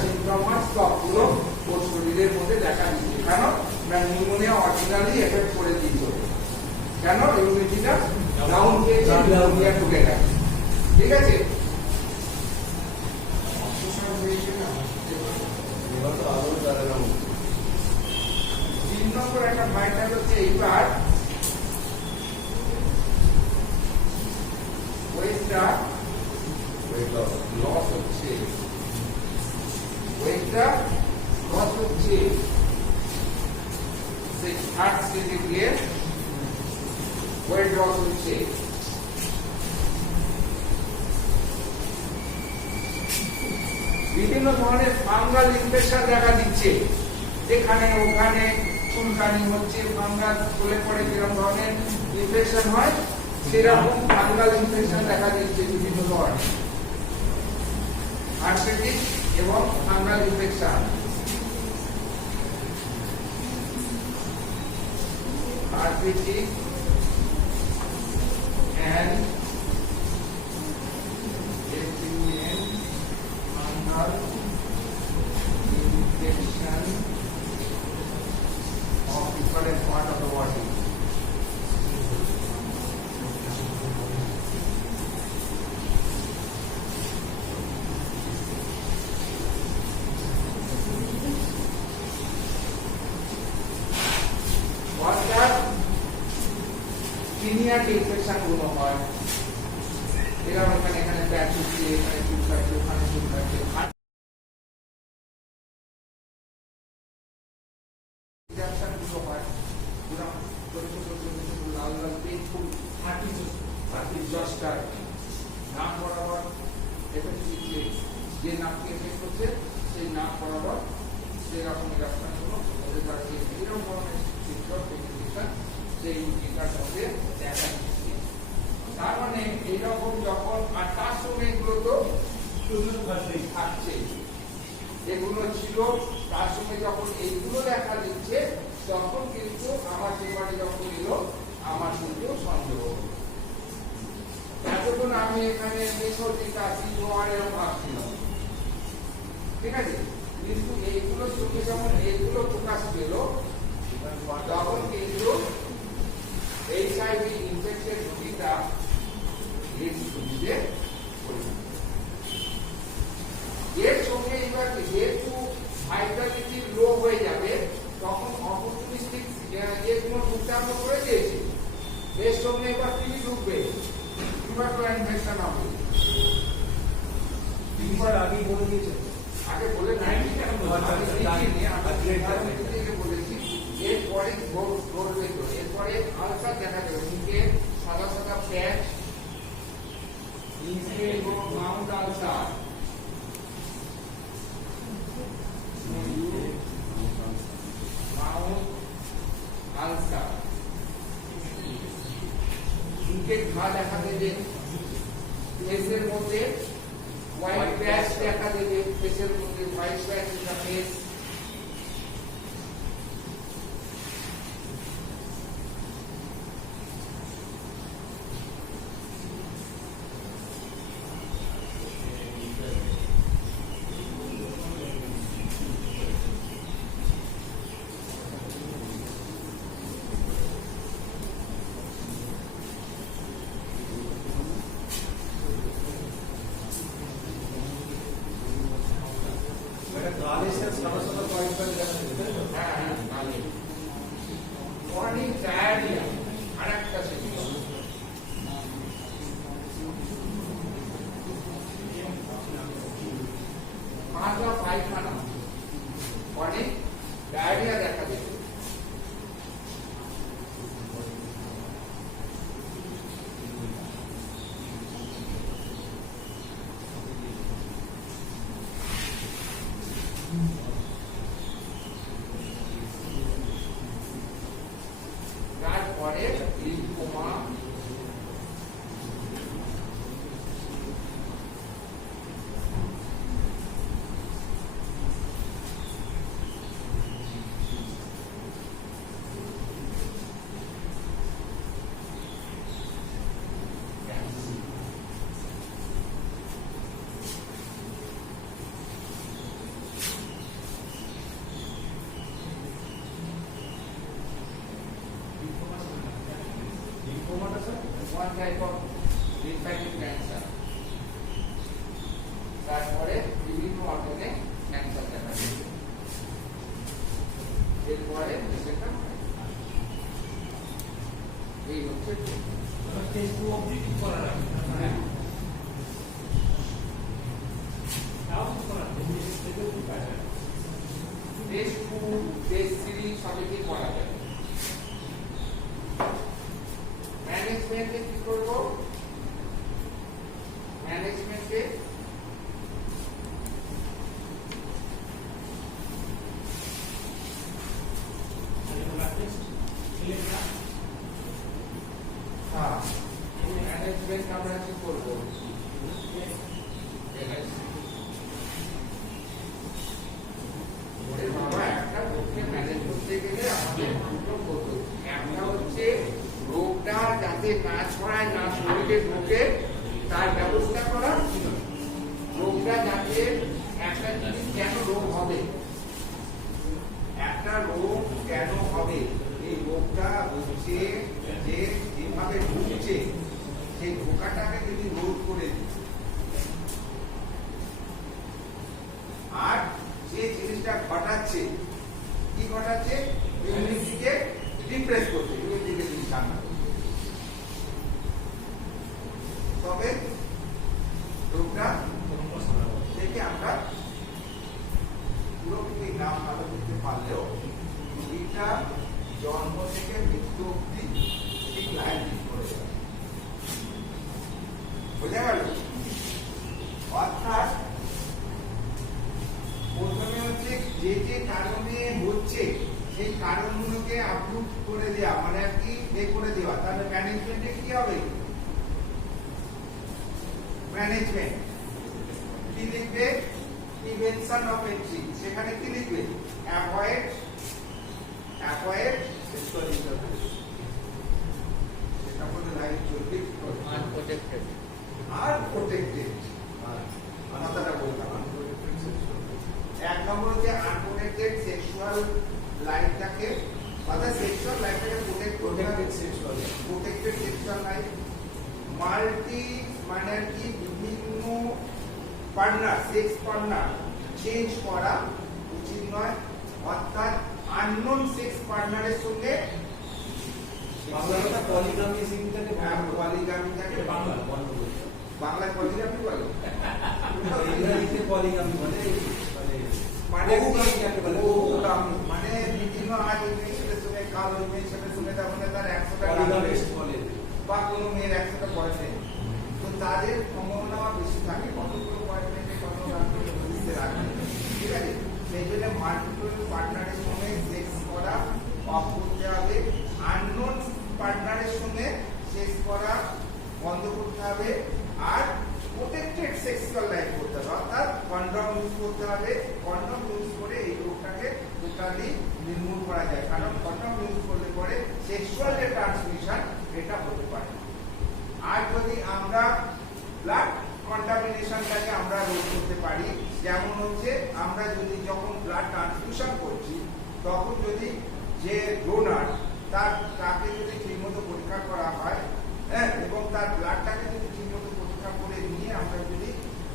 সিমটম হয় সবগুলো ওর শরীরের মধ্যে দেখা দিচ্ছে। কেন না নিউমোনিয়া অরিজিনালি এফেক্ট করে দিয়েছিল। কেন ইমিউনিটিটা ডাউন হয়েছে, নিউমোনিয়া ঢুকে গেছে। ঠিক আছে, এবার তো আরো দাঁড়ালাম। 3 নম্বর একটা মাইন্ডার হচ্ছে এইবার ওয়েটটা লস হচ্ছে, ওয়েটটা লস হচ্ছে, সেই 8 স্টেজে গিয়ে ওয়েট লস হচ্ছে। বিভিন্ন ধরনের ফাঙ্গাল ইনফেকশন দেখা দিচ্ছে, এখানে ওখানে চুলকানি হচ্ছে, ফাঙ্গাল চলে পড়ে যেরকম ধরনের ইনফেকশন হয় সেরকম ফাঙ্গাল ইনফেকশন দেখা দিচ্ছে বিভিন্ন ধরনের আর্থ্রাইটিস এবং fungal infection. Arthritis and fungal infection of different part of the body. অর্থাৎ সিনিয়র ইনফেকশন গুলো হয়, এরা ওখানে এখানে ব্যাক হচ্ছে, এখানে চুলকাচ্ছে, ওখানে চুলকাচ্ছে, ইনফেকশন গুলো হয়, পুরো ছোট ছোট ছোট ছোট লাল লাল পেইনফুল হার্টি জস্টার নাক বরাবর এফেক্ট দিচ্ছে, যে নাককে এফেক্ট করছে সেই নাক বরাবর সেরকম ইনফেকশন গুলো ওদের কাছে এরকম ধরনের ইনফেকশন সেই টিকার মধ্যে দেখা দিচ্ছে। তার মানে এইরকম যখন আর তার সঙ্গে এগুলো তো থাকছে, এগুলো ছিল তার সঙ্গে যখন এইগুলো দেখা দিচ্ছে তখন কিন্তু আমার জীবনে যখন এলো আমার কিন্তু সন্দেহ হলো। এতক্ষণ আমি এখানে সর্দি কাশি জ্বর এরকম ভাবছিলাম, ঠিক আছে, কিন্তু এইগুলোর সঙ্গে যখন এইগুলো প্রকাশ পেল তখন কিন্তু এইচআইভি ইনফেক্টেড রোগীটা এর সঙ্গে এবার যেহেতু ভাইটালিটি লো হয়ে যাবে তখন অপরচুনিস্টিক যেগুলো ঢুকতে আমরা করে দিয়েছি, এর সঙ্গে এবার তিনি ঢুকবে, ইনফেকশন হবে। তিনবার আগেই বলে দিয়েছে, আগে বলে নাই, বলেছি এরপরে ঘটবে তো, এরপরে হালকা দেখা যাবে মুখে সাদা সাদা প্যাচ, মাউন্ট আলসার, মাউন্ট আলসার, মুখে ঘা দেখা দেবে, ফেসের মধ্যে হোয়াইট প্যাচ দেখা দেবে, ফেসের মধ্যে white patch in the face, chronic diarrhea আরেকটা সিম্পটম, পাতলা পায়খানা, chronic diarrhea দেখা দেবে। টাইপ অফ লিম্ফ্যাটিক ক্যান্সার, তারপরে বিভিন্ন অর্গানে ক্যান্সার দেখা যায়, এরপরে সেটা এই হচ্ছে টেস্ট টু অবধি ঠিক করা লাগবে। হ্যাঁ। তাও ঠিক করা লাগবে। Test two pattern. Test 2 test 3 সবই কি করা যায়। ম্যানেজমেন্টে কি করব, ম্যানেজমেন্টে হ্যাঁ ম্যানেজমেন্ট আমরা কি করব, ওরে বাবা একটা রোগকে ম্যানেজ করতে গেলে আমাদের দুটো পদ্ধতি, একটা হচ্ছে রোগটা যাতে না ছড়ায়, না শরীরে ঢোকে তার ব্যবস্থা করা, রোগটা যাতে একটা জিনিস কেন রোগ হবে, একটা রোগ কেন হবে, এই রোগটা হচ্ছে যে যেভাবে ঢুকছে সেই ঢোকাটাকে যদি রোধ করে দিই, আর যে জিনিসটা ঘটাচ্ছে কি ঘটাচ্ছে, ইমিউনিটিকে ডিপ্রেস করছে, ইমিউনিটিকে যদি ঠান্ডা করছে, তবে রোগটা থেকে আমরা পুরোপুরি নাম ভালো করতে পারলেও এটা জন্ম থেকে মৃত্যু অব্দি ঠিক লাইন ঠিক করে দেবে, বোঝা গেল। অর্থাৎ প্রথমে হচ্ছে যে যে কারণে হচ্ছে সেই কারণগুলোকে আপরুভ করে দেওয়া, মানে আর কি করে দেওয়া, তাহলে ম্যানেজমেন্টে কি হবে, ম্যানেজমেন্ট কি লিখবে, প্রিভেনশন অফ এন্ট্রি, সেখানে কি লিখবে, অ্যাভয়েড সেক্সুয়াল ইন্টারকোর্স, সেটা বলে লাইন চলবে আনপ্রোটেক্টেড। আর প্রোটেক্টেড, কথাটা বলতাম আনপ্রোটেক্টেড সেক্সুয়াল। এক নম্বর হচ্ছে আনপ্রোটেক্টেড সেক্সুয়াল লাইফটাকে, অর্থাৎ সেক্সুয়াল লাইফটাকে প্রোটেক্ট করতে হবে, প্রোটেক্টেড সেক্সুয়াল লাইফ। মাল্টি মানে কি বিভিন্ন পার্টনার, সেক্স পার্টনার চেঞ্জ করা উচিত নয়, অর্থাৎ আননোন সেক্স পার্টনারের সঙ্গে বাংলাটা পলিগামি সিংটাকে পলিগামিটাকে বাংলা বন্ধ করতে হবে। বাংলায় পলিগামি বলে, ইংরেজিতে পলিগামি মানে মানে বহুগামী যাকে বলে, বহুগামী, মানে বিভিন্ন আজ ওই মেয়ের সঙ্গে কাল ওই মেয়ের সঙ্গে তার মানে তার 100টা পলিগামিস্ট বলে। বা কোনো মেয়ের 100টা বয়ফ্রেন্ড, তো তাদের সম্ভাবনা বেশি থাকে কতগুলো বয়ফ্রেন্ডে কত বুঝতে রাখবে, ঠিক আছে। সেই জন্য মাল্টিপল পার্টনারের সঙ্গে সেক্স করা অফ করতে হবে, আননোন পার্টনারের সঙ্গে সেক্স করা বন্ধ করতে হবে, আর প্রোটেক্টেড সেক্সুয়াল লাইফ করতে হবে, অর্থাৎ কন্ডম ইউজ করতে হবে। কন্ডম ইউজ করে এই রোগটাকে টোটালি নির্মূল করা যায়, কারণ কন্ডম ইউজ করলে পরে সেক্সুয়াল যে ট্রান্সমিশন এটা হতে পারে। আর যদি আমরা ব্লাড কন্টামিনেশনটাকে আমরা রোধ করতে পারি, যেমন হচ্ছে আমরা যদি যখন ব্লাড ট্রান্সফিউশন করছি তখন যদি যে ডোনার তাকে যদি ঠিকমতো পরীক্ষা করা হয়, হ্যাঁ, এবং তার ব্লাডটাকে যদি ঠিকমতো পরীক্ষা করে নিয়ে আমরা যদি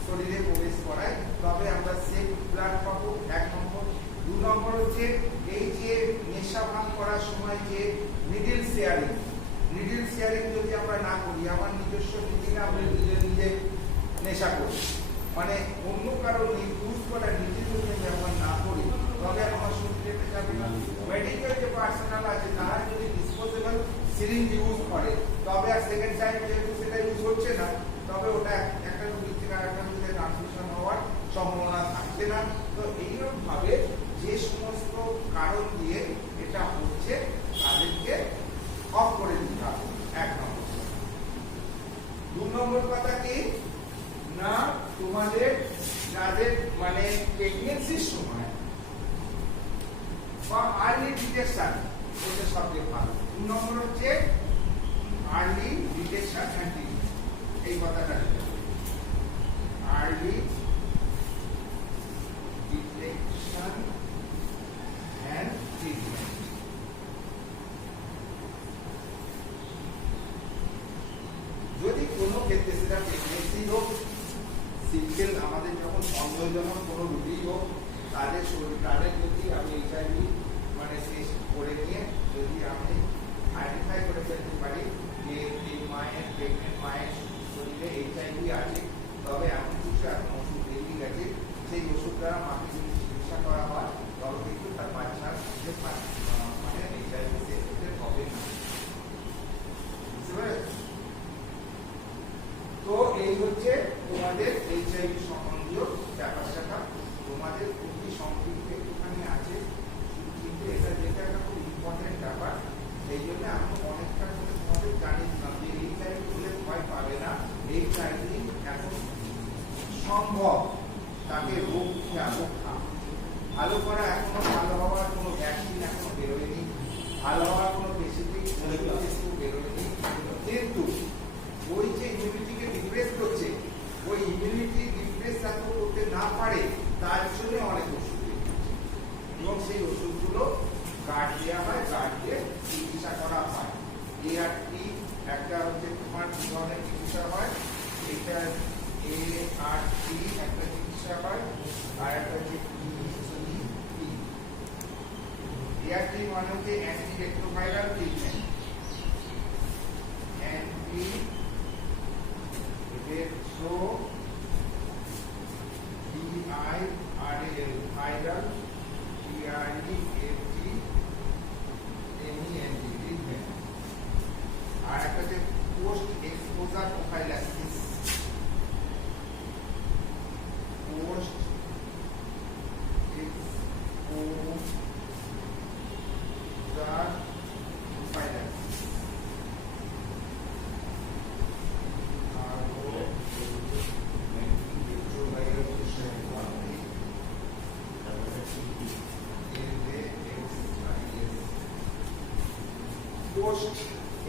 শরীরে প্রবেশ করাই, তবে আমরা সেফ ব্লাড পাবো, এক নম্বর। দু নম্বর হচ্ছে এই যে নেশা ভাঙ করার সময় যে নিডল শেয়ারিং যদি আমরা না করি, আমার নিজস্ব নিডিলে আমরা নিজে নেশা করি, মানে অন্য কারো ইউজ করা নিজে যদি ব্যবহার না করি, তবে আমার শরীরে যাবে না। মেডিকেল যে পার্সোনাল আছে তারা যদি ডিসপোজেবল সিরিঞ্জ ইউজ করে, তবে আর সেকেন্ড টাইম যেহেতু সেটা ইউজ হচ্ছে না, তবে ওটা একটা রোগীর থেকে আরেকটা রোগীতে ট্রান্সমিশন হওয়ার সম্ভাবনা থাকছে না। তো এইরকম ভাবে যে সমস্ত কারণ দিয়ে এটা হচ্ছে তাদেরকে অফ করে দিতে হবে, এক নম্বর। দু নম্বর কথা কি না, তোমাদের যাদের মানে প্রেগনেন্সির সময় বা আর্লি ডিটেকশন, এটা সবচেয়ে ভালো। দু নম্বর হচ্ছে আর্লি ডিটেকশন অ্যান্ড ট্রিটমেন্ট, এই কথাটা আর্লি ডিটেকশন অ্যান্ড ট্রিটমেন্ট। সেটা প্রেগনেন্সি হোক, সিঙ্গেল আমাদের যখন সন্দেহজনক কোনো রুগী হোক, তাদের যদি আমি এইচআইভি মানে টেস্ট করে নিয়ে যদি আমি আইডেন্টিফাই করে ফেলতে পারি যে এই মায়ের প্রেগনেন্ট মায়ের শরীরে এইচআইভি আছে, তবে এমন কিছু এখন ওষুধ বেরিয়ে গেছে, সেই ওষুধ দ্বারা মাকে যদি চিকিৎসা করা হয় তবে কিন্তু তার বাচ্চার যে মানে এইচআইভি এফেক্টেড হবে না। বুঝতে পেরেছো? তো এই হচ্ছে তোমাদের এইচআইভি সম্বন্ধীয় ব্যাপার-স্যাপার। তোমাদের খুবই সংক্ষিপ্ত একটুখানি আছে, কিন্তু এটা যেটা একটা খুব ইম্পর্টেন্ট ব্যাপার, সেই জন্য আমি অনেকটা করে তোমাদের জানিয়ে দিলাম যে এইচআইভি হলে ভয় পাবে না, এইচআইভি এখন সম্ভব, তাকে রক্ষা ভালো করা এখনো ভালো হওয়ার কোনো ভ্যাকসিন এখনো বেরোয়নি, ভালো হওয়ার কোনো স্পেসিফিক বেরোয়নি, কিন্তু ওই যে ইমিউনিটিকে ডিপ্রেস করছে, ওই ইমিউনিটি ডিপ্রেস যাতে করতে না পারে তার জন্য অনেক ওষুধ এবং সেই ওষুধগুলো কার্ড দেওয়া হয়, কার্ড দিয়ে চিকিৎসা করা হয়। এআরটি একটা হচ্ছে তোমার দু ধরনের চিকিৎসা হয়, এটা এআরটি একটা চিকিৎসা হয়, আর একটা হচ্ছে এআরটি মানে হচ্ছে anti retroviral treatment, anti retroviral viral treatment, আর একটা হচ্ছে post exposure prophylaxis, post exposure prophylaxis. Post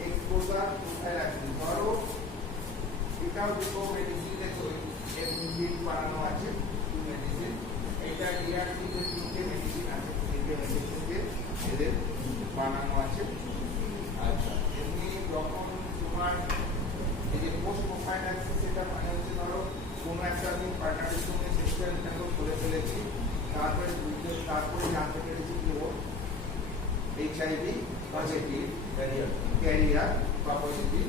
exposure prophylaxis, ধরো এটাও দুটো মেডিসিনে এডমিট বানানো আছে, টু মেডিসিন, এটা ডিআরটি যে তিনটে মেডিসিন আছে, তিনটে মেডিসিন দিয়ে এদের বানানো আছে। আচ্ছা, এমনি যখন তোমার এই যে পোস্ট প্রোফাইলাক্সিস, এটা মানে হচ্ছে ধরো কোনো একটা আমি পার্টনারের সঙ্গে সেক্সুয়াল ইন্টারকোর্স করে ফেলেছি, তারপরে জানতে পেরেছি যে ও এইচআইভি পজিটিভ ক্যারিয়ার বা পজিটিভ,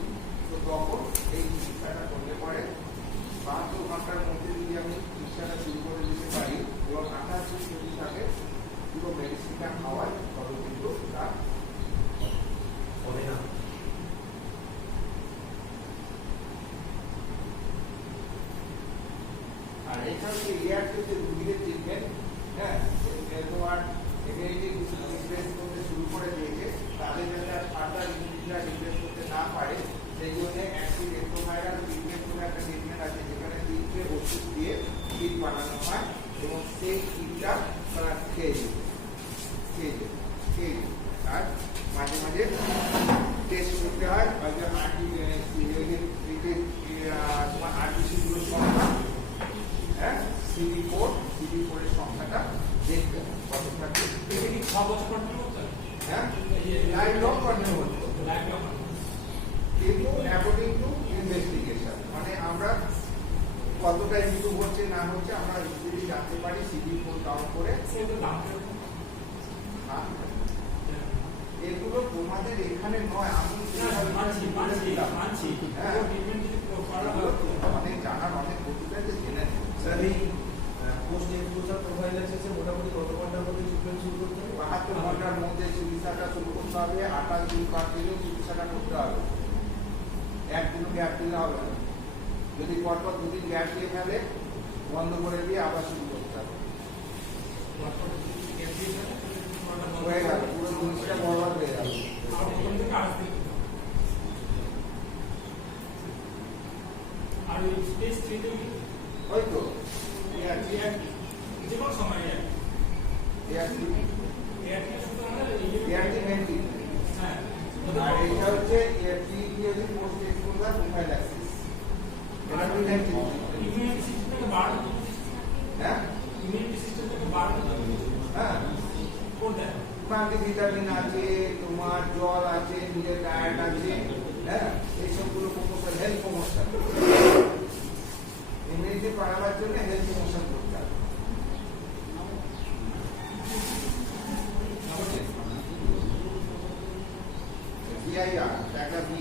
তো তখন এই চিকিৎসাটা করলে পরে 72 ঘন্টার মধ্যে যদি আমি চিকিৎসাটা শুরু করে দিতে পারি এবং 28 দিন যদি তাকে পুরো মেডিসিনটা খাওয়াই, তবে কিন্তু তা হবে না। আর এছাড়া যে এআরটি যে রুগীদের ট্রিটমেন্ট, হ্যাঁ, তোমার ইমিউনিটি ডিপ্রেস করতে শুরু করে দিয়েছে, তাদের যাতে আর ফার্দার ইমিউনিটিটা ডিপ্রেস করতে না পারে, সেই জন্য অ্যান্টি রেট্রোভাইরাল ট্রিটমেন্ট বলে একটা ট্রিটমেন্ট আছে, যেখানে তিনটে ওষুধ দিয়ে কিট বানানো হয় এবং সেই কিটটা তারা খেয়ে যেতে, আর মাঝে মাঝে টেস্ট করতে হয়, তোমার আরবিসিগুলোর সংখ্যা, হ্যাঁ, CD4 এর সংখ্যাটা দেখতে হবে কত থাকে। এটা কি 6 বছর কন্টিনিউ করতে হবে? হ্যাঁ, লাইফ লং কন্টিনিউ করতে হবে, লাইফ লং, কিন্তু অ্যাকর্ডিং টু ইনভেস্টিগেশন, মানে আমরা কতটা ইমপ্রুভ হচ্ছে না হচ্ছে আমরা ইজিলি জানতে পারি CD4 কাউন্ট করে। সেটা দাম কেমন? এগুলো তোমাদের এখানে নয়, আমি মানছি হ্যাঁ, ও ট্রিটমেন্ট যদি করা হয় অনেক জানার অনেক পদ্ধতি আছে, জেনে নিন। স্যার এই পোস্ট এক্সপোজার প্রোফাইলাক্সিসে মোটামুটি কত ঘন্টার মধ্যে ট্রিটমেন্ট শুরু করতে হবে? 72 ঘন্টার মধ্যে চিকিৎসাটা শুরু করতে হবে, 28 দিন পর দিলেও চিকিৎসাটা করতে হবে, একদিনও গ্যাপ দিলে হবে না। যদি পরপর দুদিন গ্যাপ দিয়ে ফেলে বন্ধ করে দিয়ে আবার শুরু করতে হবে, হয়ে গেল, পুরো জিনিসটা বরবাদ হয়ে গেল। আর ওই স্পেস 3 তে ওই তো যে কোনো সময় এআরটি মেন ট্রিটমেন্ট, হ্যাঁ, আর এটা হচ্ছে এআরটি পোস্ট এক্সপোজার প্রোফাইলাক্সিস, এটা মেন ট্রিটমেন্ট। ইমিউনিটি সিস্টেমকে বাড়ানো, হ্যাঁ ইমিউনিটি সিস্টেমকে বাড়ানো হ্যাঁ, কোনটা? মাল্টিভিটামিন আছে, তোমার জল আছে, নিজের ডায়েট আছে, হ্যাঁ, এইসবগুলো প্রমোশন, হেলথ প্রমোশন। ইমিউনিটি বাড়াবার জন্য হেলথ প্রমোশন করতে হবে। VIR একটা বি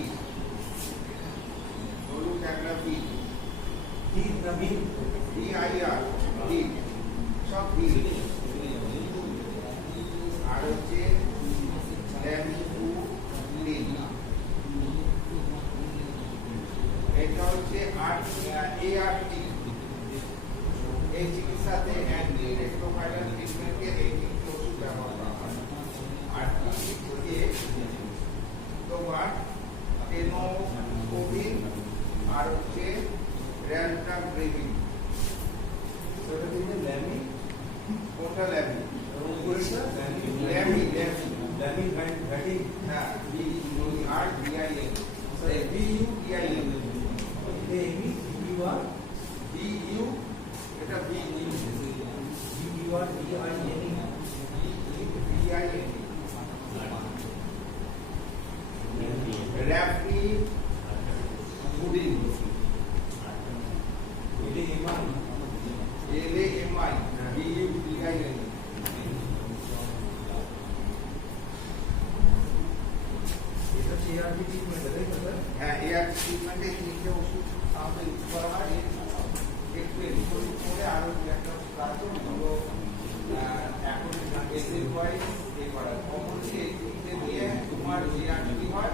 হলুদ একটা বি কি না বি VIR বি সব বি আর হচ্ছে ল্যামিফুলিন এটা হচ্ছে ART এই চিকিৎসাতে অ্যান্টি রেট্রোভাইরাল ট্রিটমেন্টে এই তিনটি ওষুধ ব্যবহার করা হয়। আর হচ্ছে তোমার টেনোকোভিন আর হচ্ছে র্যালটাগ্রেভিন। সেটা দিলে ল্যামি কোনটা ল্যামি? ওইটা ল্যামি ল্যামি ভ্যাটি হ্যাঁ BURBIN BUBIN এবি ইউআর BU এটা BU ইউআর BIN BIN র্যাপিডুলিন এটা এমআই LAMI BUBIN এটা সিআরটি ট্রিটমেন্ট তাই তো স্যার হ্যাঁ ART ট্রিটমেন্টে তিনটে ওষুধ আমাদের ইউজ করা হয়। একটু এডিটরি করে আরো দু একটা কাজ হলো এখন এসএল ওয়াইজ এ করা কমনলি এই তিনটে দিয়ে তোমার ART হয়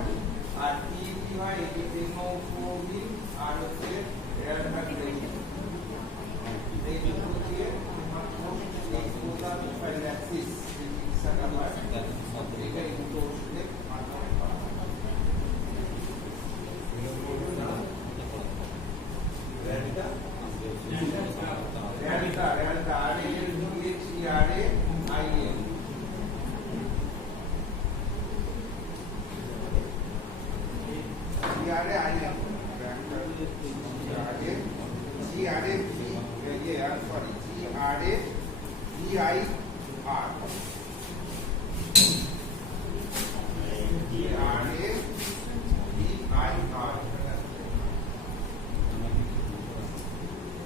আর PEP হয় এই টেনোকোভিন আর হচ্ছে র্যালটাগ্রেভিন এই দুটো দিয়ে তোমার এই টোটাল প্যারালাইসিস চিকিৎসাটা হয় এটা এই দুটো ওষুধের মাধ্যমে করা হয়। র্যাডিটা র্যালটা RALTHERAIN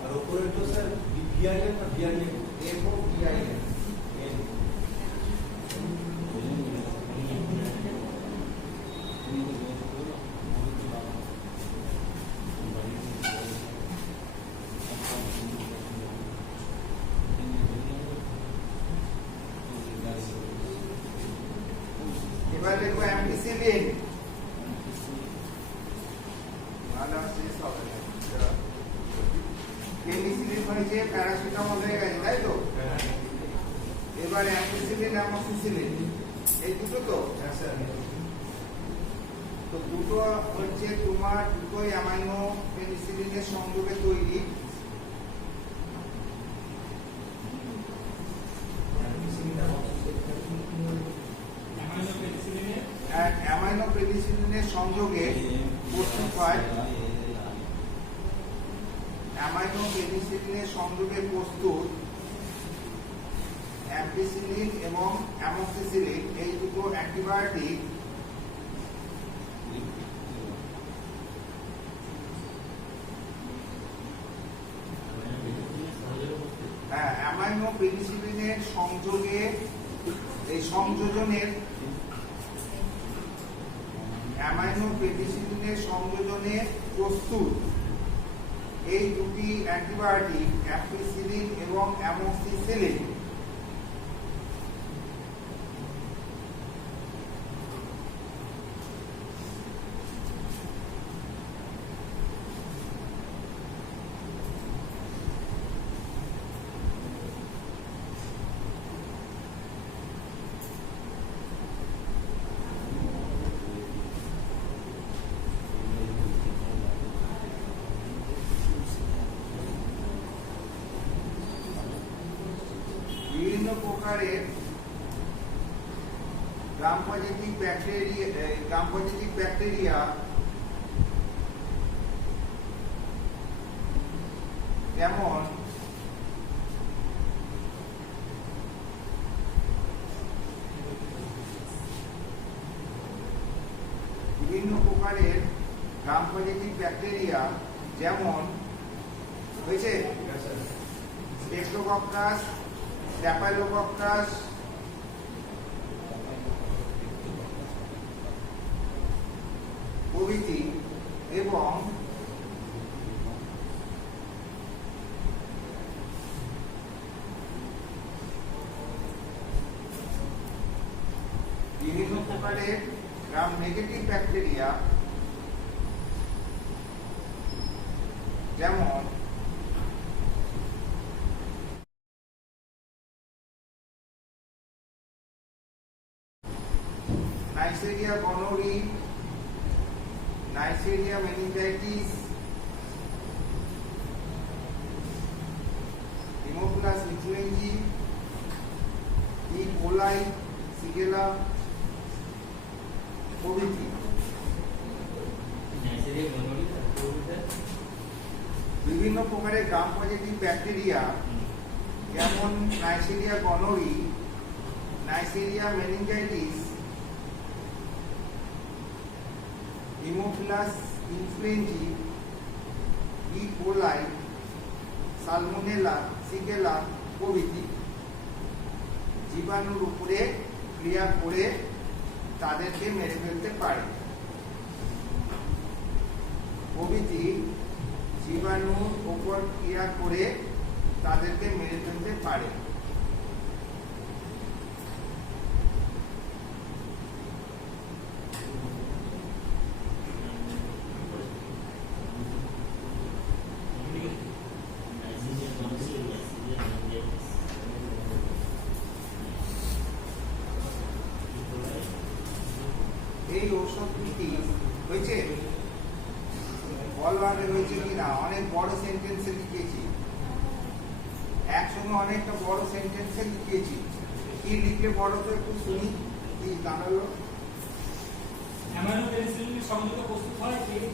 আর উপরে তো স্যার ভিআইএন না ভিআইএন এবার লিখবো অ্যাম্পিসিলিন ভালো শেষ হবে না। পেনিসিলিন হয়েছে প্যারাসিটামল হয়ে গেছে তাই তো। এবার অ্যাম্পিসিলিন অ্যামোক্সিসিলিন এই দুটো তো হ্যাঁ স্যার তো দুটো হচ্ছে তোমার দুটোই অ্যামাইনো পেনিসিলিনের সংযোগে তৈরি। অ্যামাইনো পেনিসিলিনের সংযোগে প্রস্তুত হয় অ্যামাইনো পেনিসিলিনের সংযোগে প্রস্তুত অ্যাম্পিসিলিন এবং অ্যামোক্সিসিলিন এই দুটো অ্যান্টিবায়োটিক অ্যামাইনো পেনিসিলিনের সংযোগে এই সংযোজনের অ্যামাইনো পেনিসিলিনের সংযোজনে প্রস্তুত এই দুটি অ্যান্টিবায়োটিক অ্যাম্পিসিলিন এবং অ্যামোক্সিসিলিন বিভিন্ন প্রকারের গ্রাম পজিটিভ ব্যাকটেরিয়া যেমন বিভিন্ন প্রকারের গ্রাম পজিটিভ ব্যাকটেরিয়া যেমন হয়েছে? স্ট্রেপ্টোকক্কাস, স্ট্যাফাইলোকক্কাস, প্রভৃতি এবং বিভিন্ন প্রকারের গ্রাম নেগেটিভ ব্যাকটেরিয়া যেমন Neisseria gonorrhoeae, Neisseria meningitis, Haemophilus influenzae, E coli, Shigella প্রভৃতি বিভিন্ন প্রকারের গ্রাম পজিটিভ ব্যাকটেরিয়া যেমন Neisseria gonorrhoeae, Neisseria meningitis, Haemophilus influenzae, E coli, Salmonella, Shigella প্রভৃতি জীবাণুর উপরে ক্রিয়া করে তাদেরকে মেরে ফেলতে পারে। প্রভৃতি জীবাণুর উপর ক্রিয়া করে তাদেরকে মেরে ফেলতে পারে। এই ঔষধ দুটি হয়েছে বলওয়ার্ডে হয়েছে কিনা অনেক বড় সেন্টেন্সে লিখেছি, একসঙ্গে অনেকটা বড় সেন্টেন্সে লিখেছি। কি লিখলে বড় তো একটু শুনি, কি দাঁড়ালো? অ্যামাইনো পেনিসিলিন সংযুক্ত প্রস্তুত হয় এই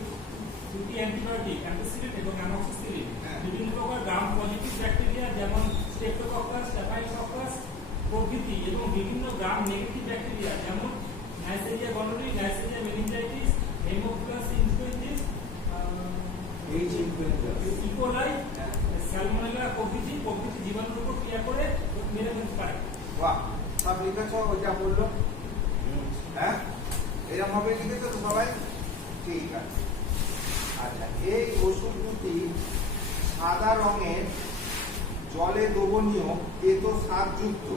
দুটি অ্যান্টিবায়োটিক অ্যাম্পিসিলিন এবং অ্যামোক্সিসিলিন হ্যাঁ। বিভিন্ন প্রকার গ্রাম পজিটিভ ব্যাকটেরিয়া যেমন স্ট্রেপ্টোকক্কাস, স্ট্যাফাইলোকক্কাস প্রভৃতি এবং বিভিন্ন গ্রাম নেগেটিভ ব্যাকটেরিয়া যেমন Neisseria gonorrhoeae, Neisseria meningitis, Haemophilus influenzae, H influenza, E coli, Salmonella প্রভৃতি জীবাণুর উপর ক্রিয়া করে মেরে ফেলতে পারে। বাহ, সব লিখেছ ওইটা বললো? হ্যাঁ, এরকম ভাবে লিখেছো তো সবাই? ঠিক আছে। আচ্ছা, এই ওষুধ দুটি সাদা রঙের, জলে দ্রবণীয়, তেতো স্বাদযুক্ত।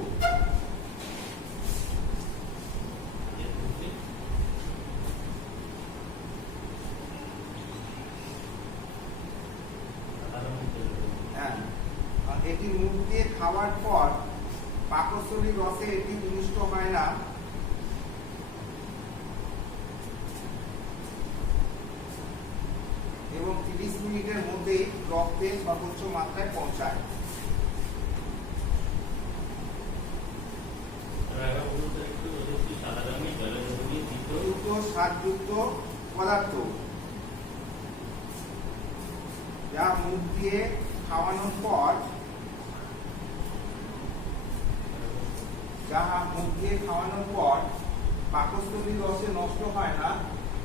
হ্যাঁ, আর এটি মুখ দিয়ে খাওয়ার পর পাকস্থলীর রসে এটি বিনষ্ট হয় না এবং 30 মিনিটের মধ্যেই রক্তে সর্বোচ্চ মাত্রায় পৌঁছায়। দ্রুত স্বাদযুক্ত পদার্থ যা মুখ দিয়ে খাওয়ানোর পর পাকস্থলীর রসে নষ্ট হয় না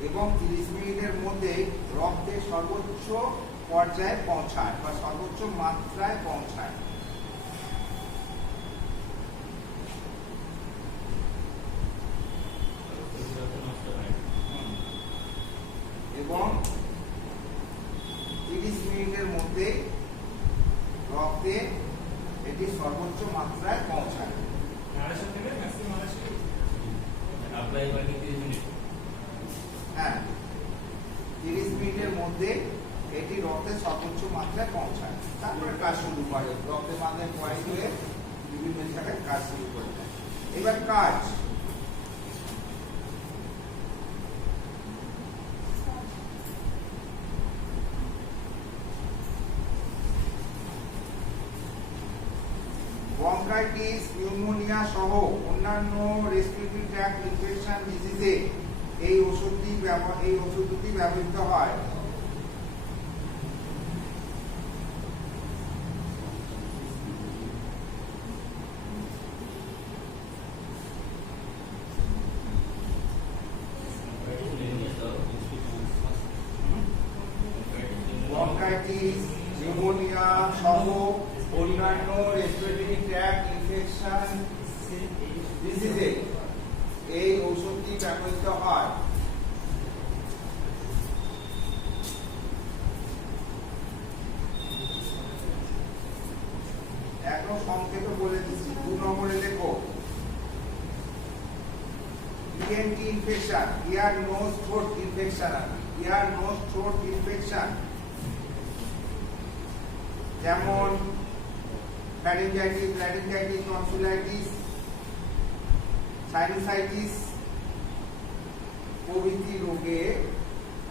এবং 30 মিনিটের মধ্যে রক্তে সর্বোচ্চ পর্যায়ে পৌঁছায় বা সর্বোচ্চ মাত্রায় পৌঁছায়। এবং 30 মিনিটের মধ্যে রক্তে এটি সর্বোচ্চ মাত্রায় পৌঁছায়। 250 থেকে ম্যাক্সিমাম 250। হ্যাঁ, 30 মিনিটের মধ্যে এটি রক্তের সর্বোচ্চ মাত্রায় পৌঁছায়, তারপরে কাজ শুরু করে, রক্তের মাত্রায় পয়েন্ট হয়ে বিভিন্ন জায়গায় কাজ শুরু করে দেয়। এবার কাজ, ব্রঙ্কাইটিস, নিউমোনিয়া সহ অন্যান্য রেসপিরেটরি ট্র্যাক্ট ইনফেকশন ডিজিজে এই ওষুধ দুটি ব্যবহৃত হয়। ব্রঙ্কাইটিস, নিউমোনিয়া কলেরা সহ অন্যান্য রেসপিরেটরি ট্র্যাক্ট ইনফেকশন ডিজিজে এই ঔষধটি ব্যবহৃত হয়। এখন সংক্ষেপে বলে দিচ্ছি, 2 নম্বরে লেখো ENT ইনফেকশন, ইয়ার নোজ থ্রোট ইনফেকশন, ইয়ার নোজ থ্রোট ইনফেকশন যেমন ফ্যারিঞ্জাইটিস, ল্যারিঞ্জাইটিস, টনসিলাইটিস, সাইনোসাইটিস প্রভৃতি রোগে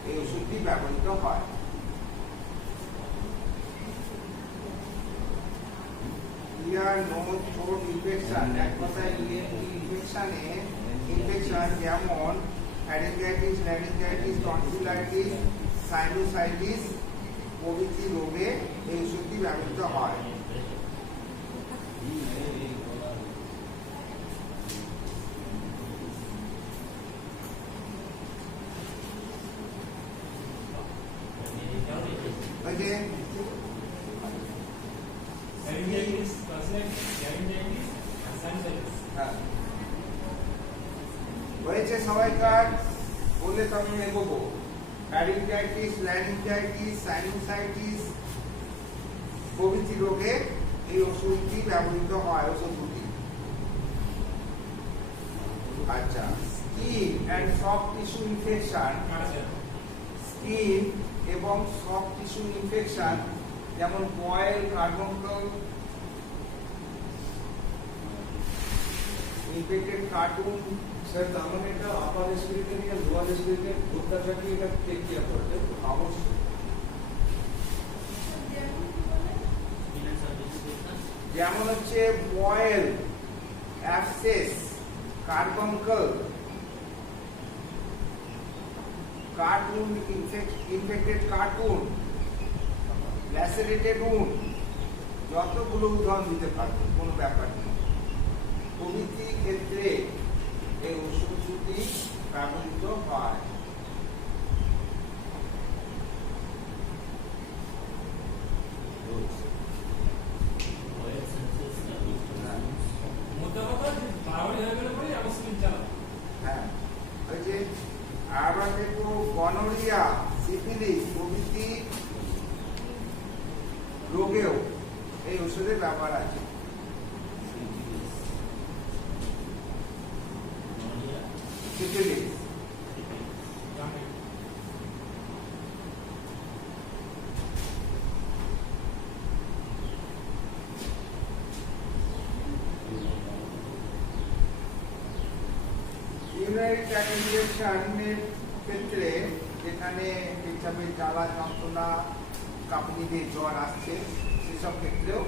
এই ওষুধটি ব্যবহৃত হয়। ইয়ার নোজ থ্রোট ইনফেকশন, এক কথায় ENT ইনফেকশন যেমন ফ্যারিঞ্জাইটিস, ল্যারিঞ্জাইটিস, টনসিলাইটিস, সাইনোসাইটিস প্রভৃতি রোগে এই ওষুধটি ব্যবহৃত হয়। Laryngitis, tonsillitis, laryngitis, and sinusitis. হয়েছে সবাইকার, বললে তো আমি এগোবো। ফ্যারিঞ্জাইটিস, ল্যারিঞ্জাইটিস, সাইনোসাইটিস প্রভৃতি রোগে এই ওষুধটি ব্যবহৃত হয়, ওষুধ দুটি। আচ্ছা, skin and soft tissue infection, skin এবং সফট টিস্যু ইনফেকশন যেমন বয়েল, কার্বনকল, ইনফেক্টেড কার্টুন। স্যার তার মানে এটা আপার রেসপিরেটরি আর লোয়ার রেসপিরেটরি ভোক্তাটাকে এটা টেক কেয়ার করে। অবশ্যই যেমন হচ্ছে বয়েল, অ্যাবসেস, কার্বনকল, কার্টুন, ইনফেক্টেড কার্টুন, ল্যাসেরেটেড উন্ড, যতগুলো উদাহরণ দিতে পারবে, কোনো ব্যাপার নেই। প্রভৃতি ক্ষেত্রে এই ওষুধ দুটি ব্যবহৃত হয়। মোদ্দা কথা যে বাড়াবাড়ি হয়ে গেলে পরে আবার স্কিন চালাবো। হ্যাঁ, ওই যে আবার দেখো গনোরিয়া, সিফিলিস প্রভৃতি রোগেও এই ওষুধের ব্যবহার আছে। সিফিলিস ইউরিনারি ট্র্যাক্ট ইনফেকশনের ক্ষেত্রে যেখানে পেচ্ছাপের জ্বালা, যন্ত্রণা, কাঁপুনি দিয়ে জ্বর আসছে, সেসব ক্ষেত্রেও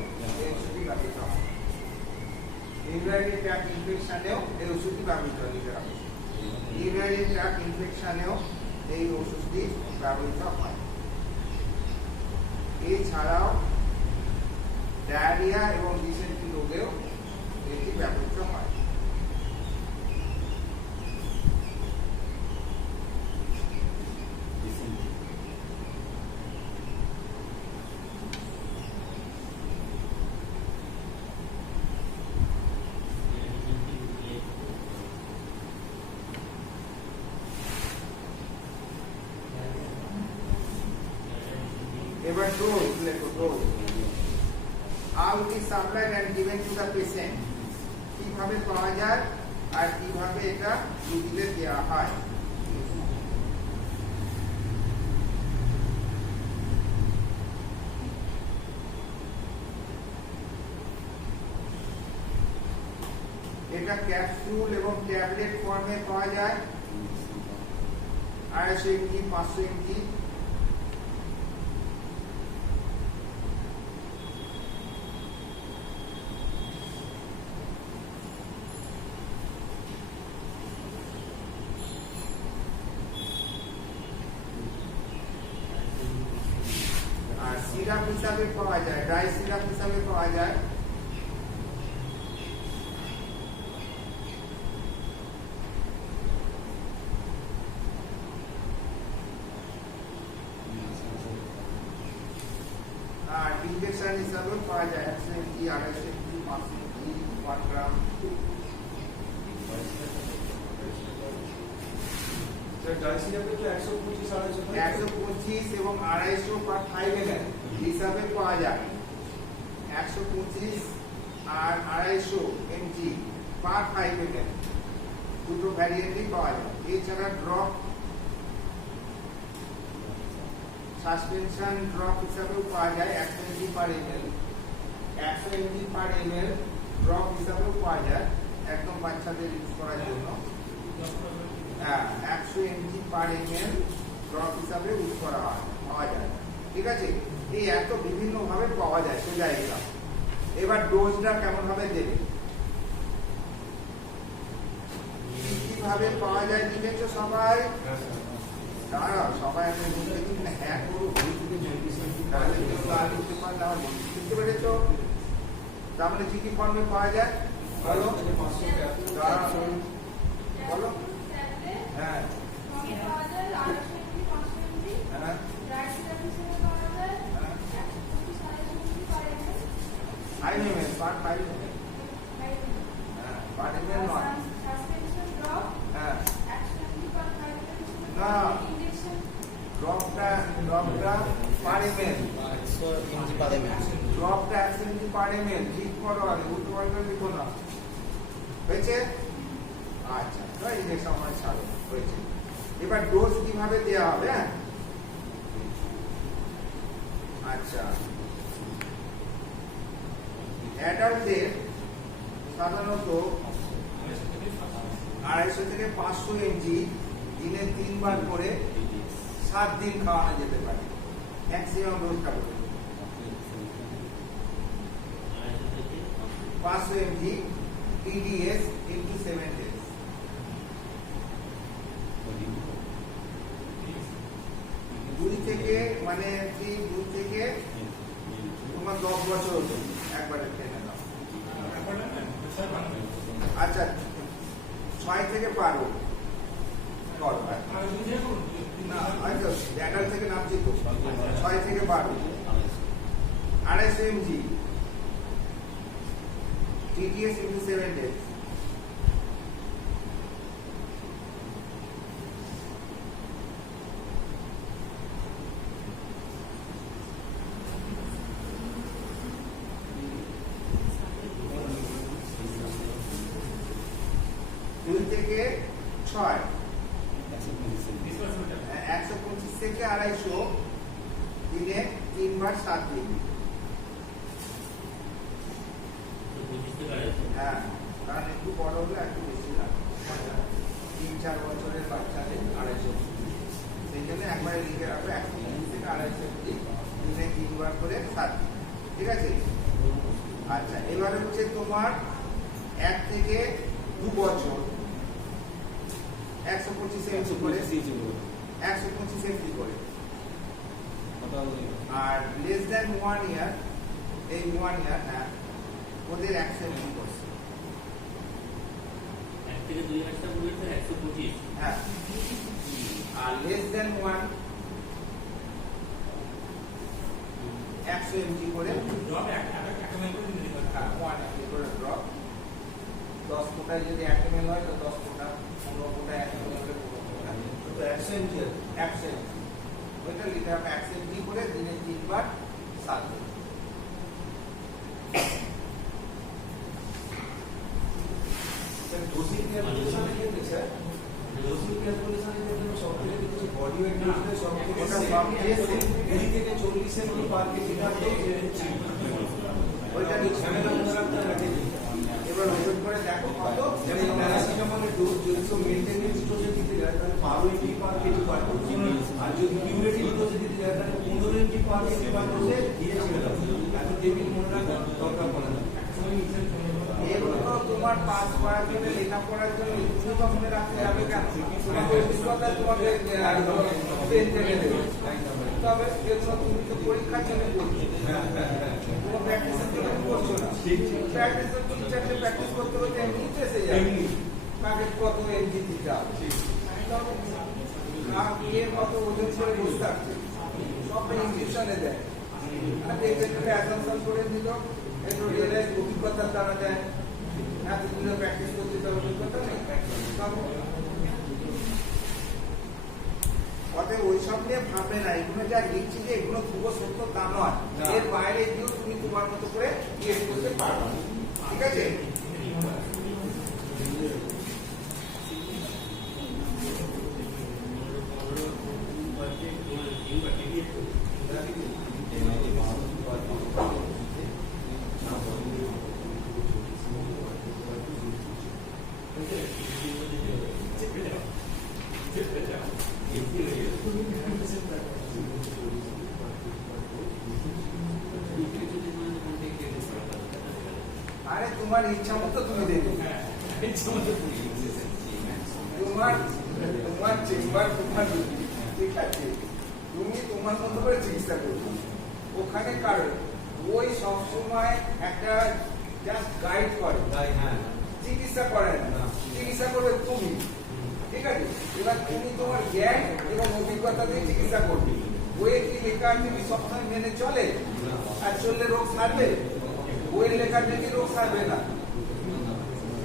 এই ওষুধটি ব্যবহৃত হয়। ইউরিনারি ট্র্যাক্ট ইনফেকশনেও এই ওষুধটি ব্যবহৃত হয়। ইউরিনারি ট্র্যাক্ট ইনফেকশনেও এই ওষুধটি ব্যবহৃত হয়। এছাড়াও ডায়রিয়া এবং ডিসেন্ট্রি রোগেও এটি ব্যবহৃত হয়। এবার ডোজ লেখো, dose. How it is supplied and given to the patient, কিভাবে পাওয়া যায় আর কিভাবে এটা রোগীদের দেওয়া হয়। এটা ক্যাপসুল এবং ট্যাবলেট ফর্মে পাওয়া যায়, 250 mg, 500 mg। আর সিরাপ হিসাবে পাওয়া যায়, ড্রাই সিরাপ হিসাবে পাওয়া যায় আর ইনজেকশন হিসাবেও পাওয়া যায় 100 এমজি 250 এমজি 500 এমজি 1 গ্রাম। ডাই সিরাপে তো 125 250 125 এবং 250 পার 5 ml হিসাবে পাওয়া যায়। 125 আর 250 এমজি পার 5 ml দুটো ভ্যারিয়েন্টই পাওয়া যায়। এছাড়া ড্রপ সাসপেনশন ড্রপ হিসাবেও পাওয়া যায় 100 mg পার ml। 100 mg পার ml ড্রপ হিসাবেও পাওয়া যায় একদম বাচ্চাদের ইউজ করার জন্য। হ্যাঁ 100 mg পার ml ড্রপ হিসাবে ইউজ করা হয় পাওয়া যায়। ঠিক আছে, এই এত বিভিন্ন ভাবে পাওয়া যায় সোজা এগুলা। এবার ডোজটা কেমন ভাবে দেবে, কিভাবে পাওয়া যায় লিখেছো সবাই? দাঁড়াও সবাই একটা বুঝতে দিন না, হ্যাঁ করো তাহলে কেউ আর লিখতে পারে না। বুঝতে পেরেছো? তার মানে কি কি ফর্মে পাওয়া যায় বলো? দাঁড়াও বলো। হ্যাঁ হ্যাঁ ফাইভ ml পার 5 ml। হ্যাঁ পার ml নয়। হ্যাঁ না ড্রপটা পার ml, 100 এমজি পার ml। ড্রপটা 100 mg পার ml। ঠিক করো আগে উল্টো পাল্টা লিখো না। হয়েছে? আচ্ছা তো ইনজেকশন আমার ছাড়ো হয়েছে। এবার ডোজ কিভাবে দেওয়া হবে? হ্যাঁ আচ্ছা অ্যাডাল্টদের সাধারণত 250 থেকে 500 এমজি দিনে 3 বার করে 7 দিন খাওয়ানো যেতে পারে। ম্যাক্সিমাম ডোজটা বলে 500 এমজি TDS into 7 days। দুই থেকে মানে 2 থেকে তোমার 10 বছর হতো একবারে ট্রেনে দাও। আচ্ছা 6 থেকে 12 করো। না আচ্ছা ড্যাটাল থেকে নামছি তো 6 থেকে 12 250 এমজি TDS into 7 days। দুই থেকে 6 125 থেকে 250 দিনে 3 বার 7 দিন। হ্যাঁ কারণ একটু বড় হলে একটু বেশি লাগে। 3-4 বছরের বাচ্চাদের 250, সেই জন্য একবারে লিখে রাখবে 125 থেকে 250 দিনে 3 বার করে 7 দিন। ঠিক আছে? আচ্ছা এবার হচ্ছে তোমার 1 থেকে 2 বছর 125 এমজি করে 125 এমজি করে। আর লেস দ্যান 1 ইয়ার এই 1 ইয়ার হ্যাঁ ওদের 100 এমজি করছে। 1 থেকে 2 মাসটা বলেছে 125। হ্যাঁ আর লেস দ্যান 1 100 এমজি করে ড্রপ একটা মেল করে দিতে পারে। 1 এমজি করে ড্রপ। 10 ফোঁটায় যদি 1 ml হয় তো 10 ফোঁটা, 15 ফোঁটায় 1 ml হলে 15 ফোঁটা। তো 100 এমজি 100 এমজি ওইটা লিখে হবে 100 এমজি করে দিনে 3 বার 7 দিন। ডোজিং ক্যালকুলেশনে কি দিয়েছে? ডোজিং ক্যালকুলেশনে যেটা সবথেকে কিছু বডি ওয়েট ডোজে সবথেকে ওটা সবচেয়ে safe। 20 থেকে 40 এমজি পার কেজি থাকলে ওইটা কি ঝামেলা মনে রাখতে হবে। এবার ওজন করে দেখো কত। যেমন প্যারাসিটামলের ডোজ যদি তো মেইনটেনেন্স ডোজে দিতে যায় তাহলে 12 এমজি পার কেজি পার ডোজ। আর যদি কিউরেটিভ ডোজে দিতে যায় তাহলে 15 এমজি পার কেজি পার ডোজে দিয়ে ছেড়ে দাও। এত টেবিল মনে রাখার দরকার পড়ে না। এগুলো তো তোমার পাস করার জন্য লেখাপড়ার জন্য তুমি তো মনে রাখতে যাবে কেন? তোমার অভিজ্ঞতা তোমাকে পেন জেনে দেবে। তবে এগুলো তুমি তো পরীক্ষার জন্য করছো, কোনো প্র্যাকটিসের জন্য করছো না। প্র্যাকটিস তো 3-4টে প্র্যাকটিস করতে করতে এমনি এসে যাবে কাকে কত এমজি দিতে হবে। তবে কে কত ওজন করে বসে থাকছে সব ইঞ্জেকশনে দেয়। আর দেখতে অ্যাসাম্পশন করে দিল একটু রিয়েলাইজ অভিজ্ঞতার দ্বারা যায় এতদিন প্র্যাকটিস করতে তার অভিজ্ঞতা নেই অতএব ওইসব নিয়ে ভাববে না এগুলো যা লিখছি যে এগুলো পুরো সত্য তা নয় এর বাইরে গিয়েও তুমি তোমার মতো করে ক্রিয়েট করতে পারো ঠিক আছে আরে তোমার ইচ্ছা মতো তুমি দেখো তোমার তোমার চেম্বার তোমার ঠিক আছে তুমি তোমার মতো করে চিকিৎসা করবে ওখানে কারণ ওই সবসময় একটা জাস্ট গাইড করে চিকিৎসা করে না চিকিৎসা করবে তুমি ঠিক আছে এবার তুমি তোমার জ্ঞান এবং অভিজ্ঞতা দিয়ে চিকিৎসা করবে বইয়ে কি লেখা আছে সবসময় মেনে চলে আর চললে রোগ সারবে বইয়ের লেখা দেখে রোগ সারবে না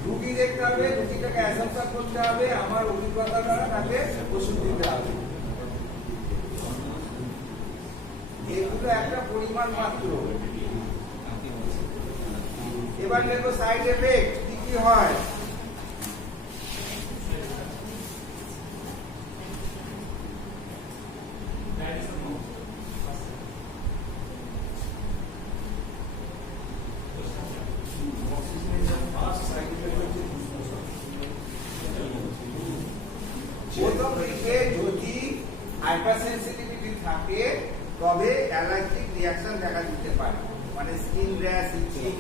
রুগী দেখতে হবে রুগীটাকে অ্যাসাম্পশন করতে হবে আমার অভিজ্ঞতা দ্বারা তাকে ওষুধ দিতে হবে এগুলো একটা পরিমাণ মাত্র এবার দেখো সাইড এফেক্ট কি কি হয় যদি হাইপারসেনসিটিভিটি থাকে তবে অ্যালার্জিক রিঅ্যাকশন দেখা দিতে পারে মানে স্কিন র্যাশ ইচিং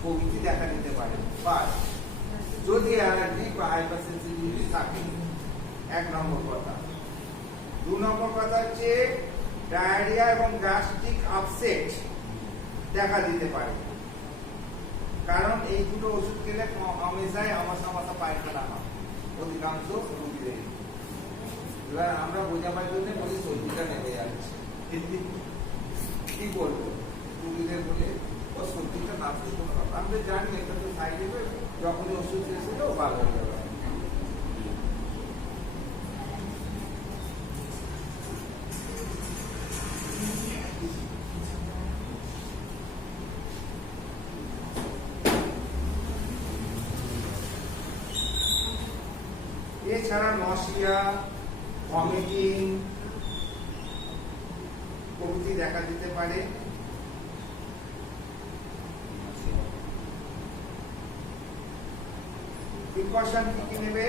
প্রভৃতি দেখা দিতে পারে বাট যদি অ্যালার্জি বা হাইপারসেনসিটিভিটি থাকে এক নম্বর কথা দু নম্বর কথা হচ্ছে ডায়রিয়া এবং গ্যাস্ট্রিক আপসেট দেখা দিতে পারে কারণ এই দুটো ওষুধ খেলে হামেশাই আমাশা পায়খানা হয় অধিকাংশ রোগীদের এবার আমরা বোঝাবার জন্য বলি সর্দিটা নেমে যাচ্ছে কি বলবো রোগীদের বলে ও সর্দিটা নামতে কোনো কথা আমরা জানি এটা তো সাইড এফেক্ট যখনই ওষুধ শেষ হলে ও ভালো হয়ে যাবে এছাড়া নসিয়া ভমিটিং প্রভৃতি দেখা দিতে পারে প্রিকশন কি কি নেবে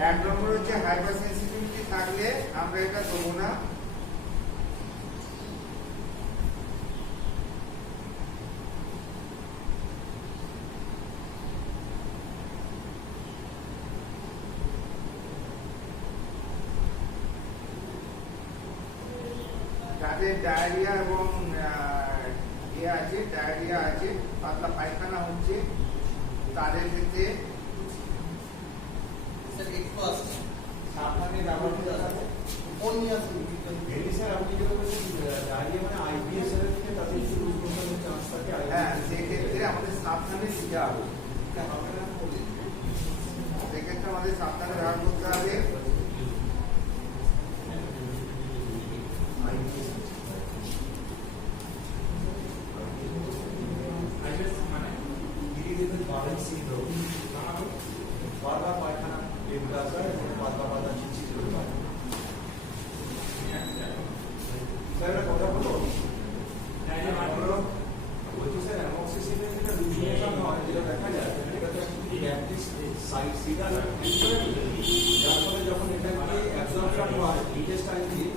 এক নম্বর হচ্ছে হাইপার সেন্সিটিভিটি থাকলে আমরা এটা দেবো না যাদের ডায়রিয়া এবং ডায়রিয়া আছে পাতলা পায়খানা হচ্ছে তাদের ক্ষেত্রে সাবধানে ব্যবহার করতে হবে হ্যাঁ সেক্ষেত্রে আমাদের সাবধানে দিতে হবে সেক্ষেত্রে আমাদের সাবধানে ব্যবহার করতে হবে বারবার পায়খানা এগুলো আসে এবং পাতলা পাতলা ছিটছিট করে পায় স্যার একটা কথা বলো বলছি স্যার অ্যামক্সিসিলিন যেটা লুমিনেশন হয় যেটা দেখা যায় এটা তো অ্যাক্টিভ সাইড সিডা যার ফলে যখন এটাকে অ্যাবজর্পশন হয় ইন্টেস্টাইন দিয়ে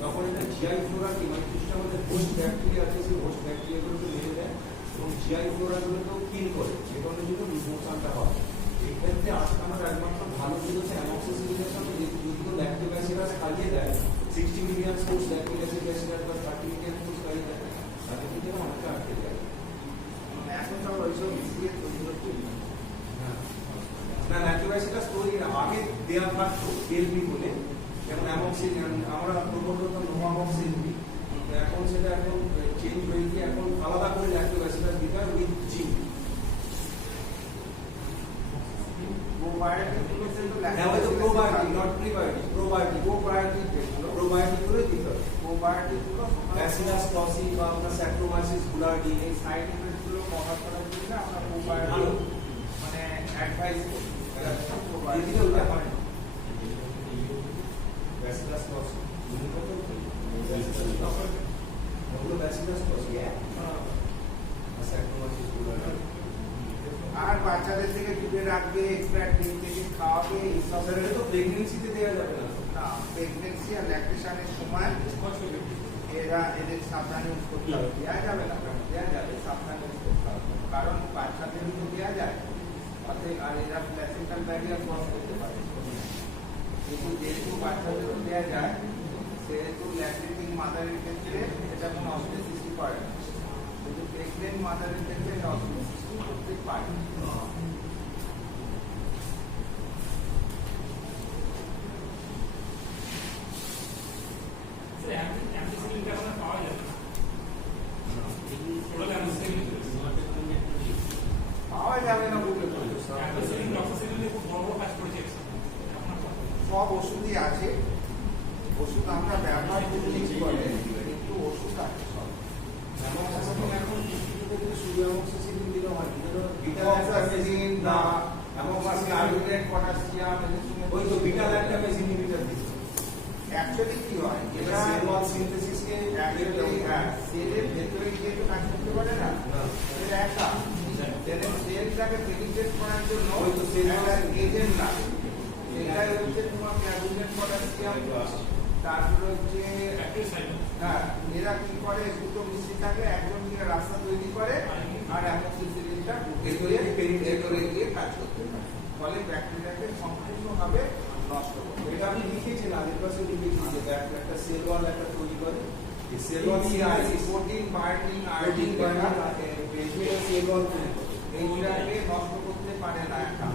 তখন এটা জিআই ফ্লোরা কি মানে কিছুটা আমাদের হোস্ট ব্যাকটেরিয়া আছে সেই হোস্ট ব্যাকটেরিয়াগুলোকে মেরে দেয় এবং জিআই ফ্লোরাগুলোকেও কিল করে যে কারণে জন্য লুমোশনটা হয় এক্ষেত্রে আটকানোর একমাত্র ভালো দিক হচ্ছে অ্যামক্সিসিলিনের সঙ্গে যেগুলো ল্যাকটিক অ্যাসিডাস খাইয়ে দেয় 60 মিলিয়ন সোর্স ল্যাকটিক অ্যাসিড বা 30 মিলিয়ন সোর্স খাইয়ে দেয় তাতে থেকে অনেকটা আটকে যায় এখন সব ওইসব মিশিয়ে তৈরি করতে না ন্যাচুরাল স্টোরি আগে দেওয়া থাকতো এলবি বলে, যেমন অ্যামক্সিলিন আমরা প্রবর্তন নোভামক্সিল দিই, এখন সেটা এখন চেঞ্জ হয়ে গিয়ে এখন আলাদা করে ল্যাকটিক অ্যাসিড দিতে হয় উইথ জিঙ্ক। প্রোবায়োটিক গুলো কিন্তু হ্যাঁ হয়তো probiotic not prebiotic, probiotic probiotic গুলো দিতে হবে। প্রোবায়োটিক গুলো ব্যাসিলাস ক্লসি বা আপনার স্যাক্টোমাইসিস বুলার্ডি এই সাইড ইফেক্ট গুলো কভার করার জন্য আমরা প্রোবায়োটিক মানে অ্যাডভাইস করি। দিদিও ওটা হয় না। ব্যাসিলাস ক্লসি ওগুলো ব্যাসিলাস ক্লসি স্যাক্টোমাইসিস বুলার্ডি। আর বাচ্চাদের থেকে দূরে রাখবে, এক্সপায়ার ডিম থেকে খাওয়াবে, এইসব এটা তো প্রেগনেন্সিতে দেওয়া যাবে না। না প্রেগনেন্সি আর ল্যাকটেশনের সময় এদের সাবধানে ইউজ করতে হবে। দেওয়া যাবে না, দেওয়া যাবে, সাবধানে ইউজ করতে হবে। কারণ বাচ্চাদের তো দেওয়া যায় অতএব, আর এরা প্ল্যাসেন্টাল ব্যারিয়ার ক্রস করতে পারে। কিন্তু যেহেতু বাচ্চাদেরও দেওয়া যায় সেহেতু ল্যাকটেটিং মাদারের ক্ষেত্রে এটা কোনো অসুবিধা সৃষ্টি করে না, কিন্তু প্রেগনেন্ট মাদারের ক্ষেত্রে এটা অসুবিধা সৃষ্টি করতে পারে। অ্যাম্পিসিলিনটা এখন আর পাওয়া যাবে না। ওরা অ্যাম্পিসিলিন পাওয়া যাবে না বলতে পারি। অ্যাম্পিসিলিন ডক্সিসিলিনে খুব বড় কাজ করেছে সব ওষুধই আছে, ওষুধ আমরা ব্যবহার করি করে, কিন্তু ওষুধ আছে সব। অ্যামক্সিসিলিন এখন ডিস্ট্রিবিউটর থেকে শুধু অ্যামক্সিসিলিন দিলে হয় না, এটা বিটা অক্সাসিলিন বা অ্যামক্সিসিলিন কার্বোনেট পটাশিয়াম ওই তো বিটা ল্যাকটামেজ ইনহিবিটর দিচ্ছে। অ্যাকচুয়ালি কি হয় এটা সেল ওয়াল সিনথেসিসকে অ্যাকচুয়ালি সেলের ভেতরে গিয়ে তো কাজ করতে পারে না, এটা একটা সেলটাকে পেনিট্রেট করার জন্য ওই তো সেল একটা এজেন্ট লাগে, সেটাই হচ্ছে তোমার কার্বোনেট পটাশিয়াম, তারপরে হচ্ছে হ্যাঁ এরা কি করে দুটো মিশে থাকে, একজন গিয়ে রাস্তা তৈরি করে আর অ্যামোক্সিসিলিনটা ভেতরে গিয়ে কাজ করতে পারে, ফলে ব্যাকটেরিয়াকে সম্পূর্ণভাবে নষ্ট করে। এটা আপনি লিখেছেন আগের ক্লাসে লিখেছেন যে একটা সেল ওয়াল একটা তৈরি করে, এই cell wall protein binding protein basement cell wall তৈরি করে। এইটাকে নষ্ট করতে পারে না একটা,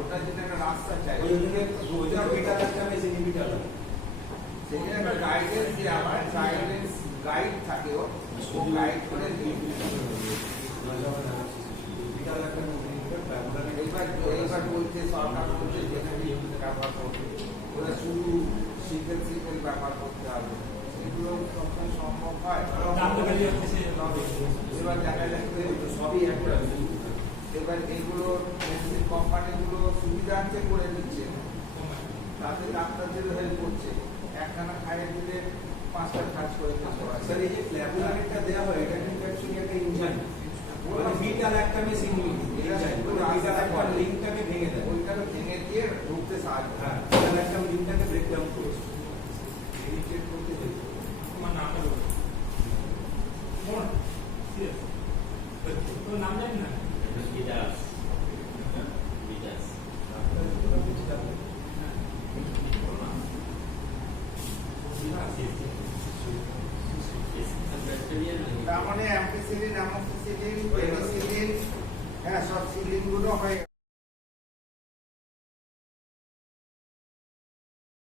ওটা যেটা একটা রাস্তা চাই, ওই জন্য বিটা ল্যাকটামেজ ইনহিবিটর সেখানে একটা গাইডেন্স দেওয়া হয়, গাইড থাকে, ও গাইড করে দিই। বিটা ল্যাকটামেজ ইনহিবিটর এইবার বলছে সরকার বলছে যেখানে ব্যবহার করবে, ওরা শুধু সিকল ব্যবহার করতে হবে, এগুলো তখন সম্ভব হয়। এবার দেখা যাচ্ছে সবই একটা এবার এইগুলো মেডিসিন কোম্পানিগুলো সুবিধার্থে করে দিচ্ছে, তাতে ডাক্তারদের হেল্প করছে, একখানা খাইয়ে দিলে 5টা কাজ করে দিতে পারে। স্যার এই যে ফ্ল্যাভোনয়েডটা দেওয়া হয় এটা কিন্তু অ্যাকচুয়ালি একটা এনজাইম, মানে beta lactamase inhibitor enzyme, beta lactam লিংকটাকে ভেঙে দেয়, ওইটাকে ভেঙে দিয়ে ঢুকতে সাহায্য করে। হ্যাঁ বিটা ল্যাকটাম লিংকটাকে ব্রেক ডাউন করেছে, ইরিটেট করতে দেয়। তোমার নামটা বলো। কোন তোর নাম জানি না। বিদাস বিদাস ব্যাকটেরিয়া তার মানে অ্যাম্পিসিলিন, অ্যামোক্সিসিলিন, পেনিসিলিন, হ্যাঁ সব সিলিন গুলো হয়ে